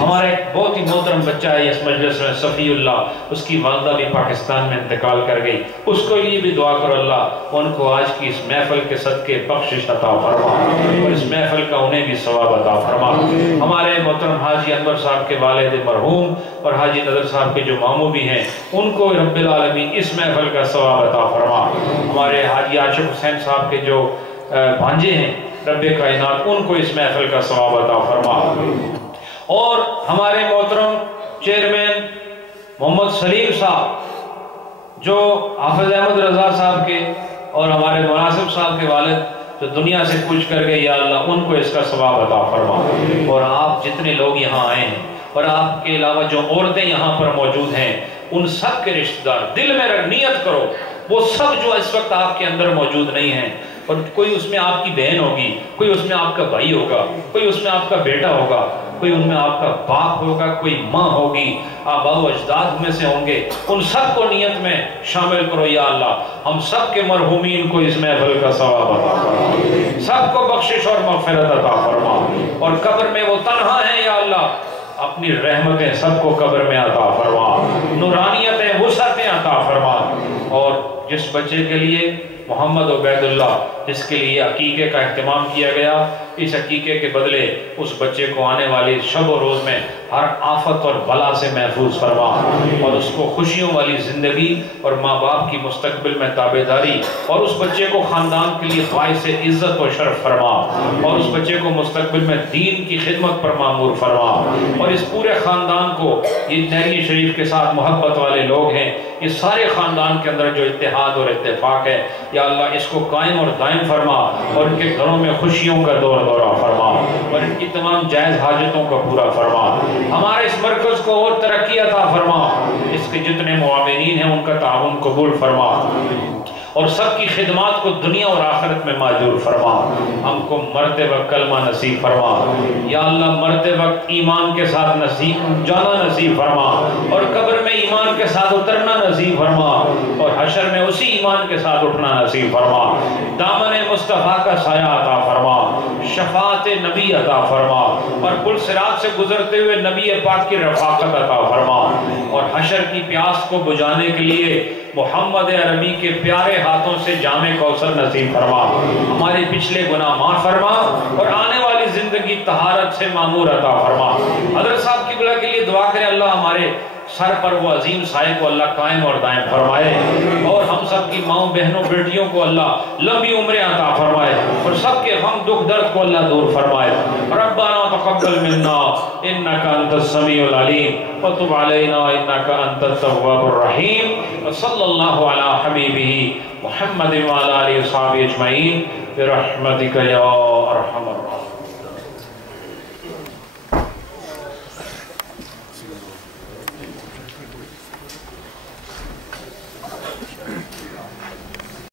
ہمارا ایک بہت ہی محترم بچہ ہے اس مجلس میں، صفی اللہ، اس کی والدہ بھی پاکستان میں انتقال کر گئی، اس کو لیے بھی دعا کرو اللہ ان کو آج کی اس محفل کے صدقے بخشش عطا فرما اور اس محفل کا انہیں بھی ثواب عطا فرما۔ ہمارے محترم حاجی انور صاحب کے والد مرحوم اور حاجی نظر صاحب کے جو ماموں بھی ہیں ان کو رب العالمین اس محفل کا ثواب عطا فرما۔ ہمارے حاجی عاشق حسین صاحب کے جو بھانجے ہیں، رب کائنات ان کو اس محفل کا ثواب عطا فرما۔ اور ہمارے محترم چیئرمین محمد سلیم صاحب جو حافظ احمد رضا صاحب کے اور ہمارے مناسب صاحب کے والد جو دنیا سے کچھ کر گئے، یا اللہ ان کو اس کا ثواب عطا فرما۔ اور آپ جتنے لوگ یہاں آئے ہیں اور آپ کے علاوہ جو عورتیں یہاں پر موجود ہیں، ان سب کے رشتہ دار دل میں نیت کرو، وہ سب جو اس وقت آپ کے اندر موجود نہیں ہیں، اور کوئی اس میں آپ کی بہن ہوگی، کوئی اس میں آپ کا بھائی ہوگا، کوئی اس میں آپ کا بیٹا ہوگا، کوئی ان میں آپ کا باپ ہوگا، کوئی ماں ہوگی، آباء و اجداد میں سے ہوں گے، ان سب کو نیت میں شامل کرو یا اللہ۔ ہم سب کے مرحومین کو اس محفل کا ثواب عطا فرما، سب کو بخشش اور مغفرت عطا فرما، اور قبر میں وہ تنہا ہیں یا اللہ اپنی رحمتیں سب کو قبر میں عطا فرما، نورانیتیں وسعتیں عطا فرما۔ اور جس بچے کے لیے محمد عبید اللہ جس کے لیے عقیقے کا اہتمام کیا گیا، اس عقیقے کے بدلے اس بچے کو آنے والی شب و روز میں ہر آفت اور بلا سے محفوظ فرما، اور اس کو خوشیوں والی زندگی اور ماں باپ کی مستقبل میں تابعداری، اور اس بچے کو خاندان کے لیے باعث عزت و شرف فرما، اور اس بچے کو مستقبل میں دین کی خدمت پر معمور فرما، اور اس پورے خاندان کو، یہ نہری شریف کے ساتھ محبت والے لوگ ہیں، اس سارے خاندان کے اندر جو اتحاد اور اتفاق ہے، یا اللہ اس کو قائم اور دائم فرما، اور ان کے گھروں میں خوشیوں کا دورہ فرما، اور ان کی تمام جائز حاجتوں کو پورا فرما۔ ہمارے اس مرکز کو اور ترقی عطا فرما، اس کے جتنے معاونین ہیں ان کا تعاون قبول فرما، اور سب کی خدمات کو دنیا اور آخرت میں ماجور فرما۔ ہم کو مرتے وقت کلمہ نصیب فرما یا اللہ، مرتے وقت ایمان کے ساتھ نصیب جانا نصیب فرما، اور قبر میں ایمان کے ساتھ اترنا نصیب فرما، اور حشر میں اسی ایمان کے ساتھ اٹھنا نصیب فرما۔ دامن مصطفیٰ کا سایہ عطا فرما، شفاعت نبی عطا فرما، اور پل صراط سے گزرتے ہوئے نبی پاک کی رفاقت عطا فرما، اور حشر کی پیاس کو بجھانے کے لیے محمد عربی کے پیارے ہاتھوں سے جام کوثر نصیب فرما۔ ہمارے پچھلے گناہ معاف فرما، اور آنے والی زندگی طہارت سے معمور عطا فرما۔ حضرت صاحب کی بلا کے لیے دعا کرے اللہ ہمارے سر پر وہ عظیم سائے کو اللہ قائم اور دائم فرمائے، اور ہم سب کی ماؤں بہنوں بیٹیوں کو اللہ لمبی عمریں عطا فرمائے، اور سب کے غم دکھ درد کو اللہ دور فرمائے۔ ربنا تقبل منا انک انت السمیع العلیم وتب علینا انک انت التواب الرحیم، وصلی اللہ علی حبیبہ محمد وعلی آلہ وصحبہ اجمعین برحمتک یا ارحم الراحمین۔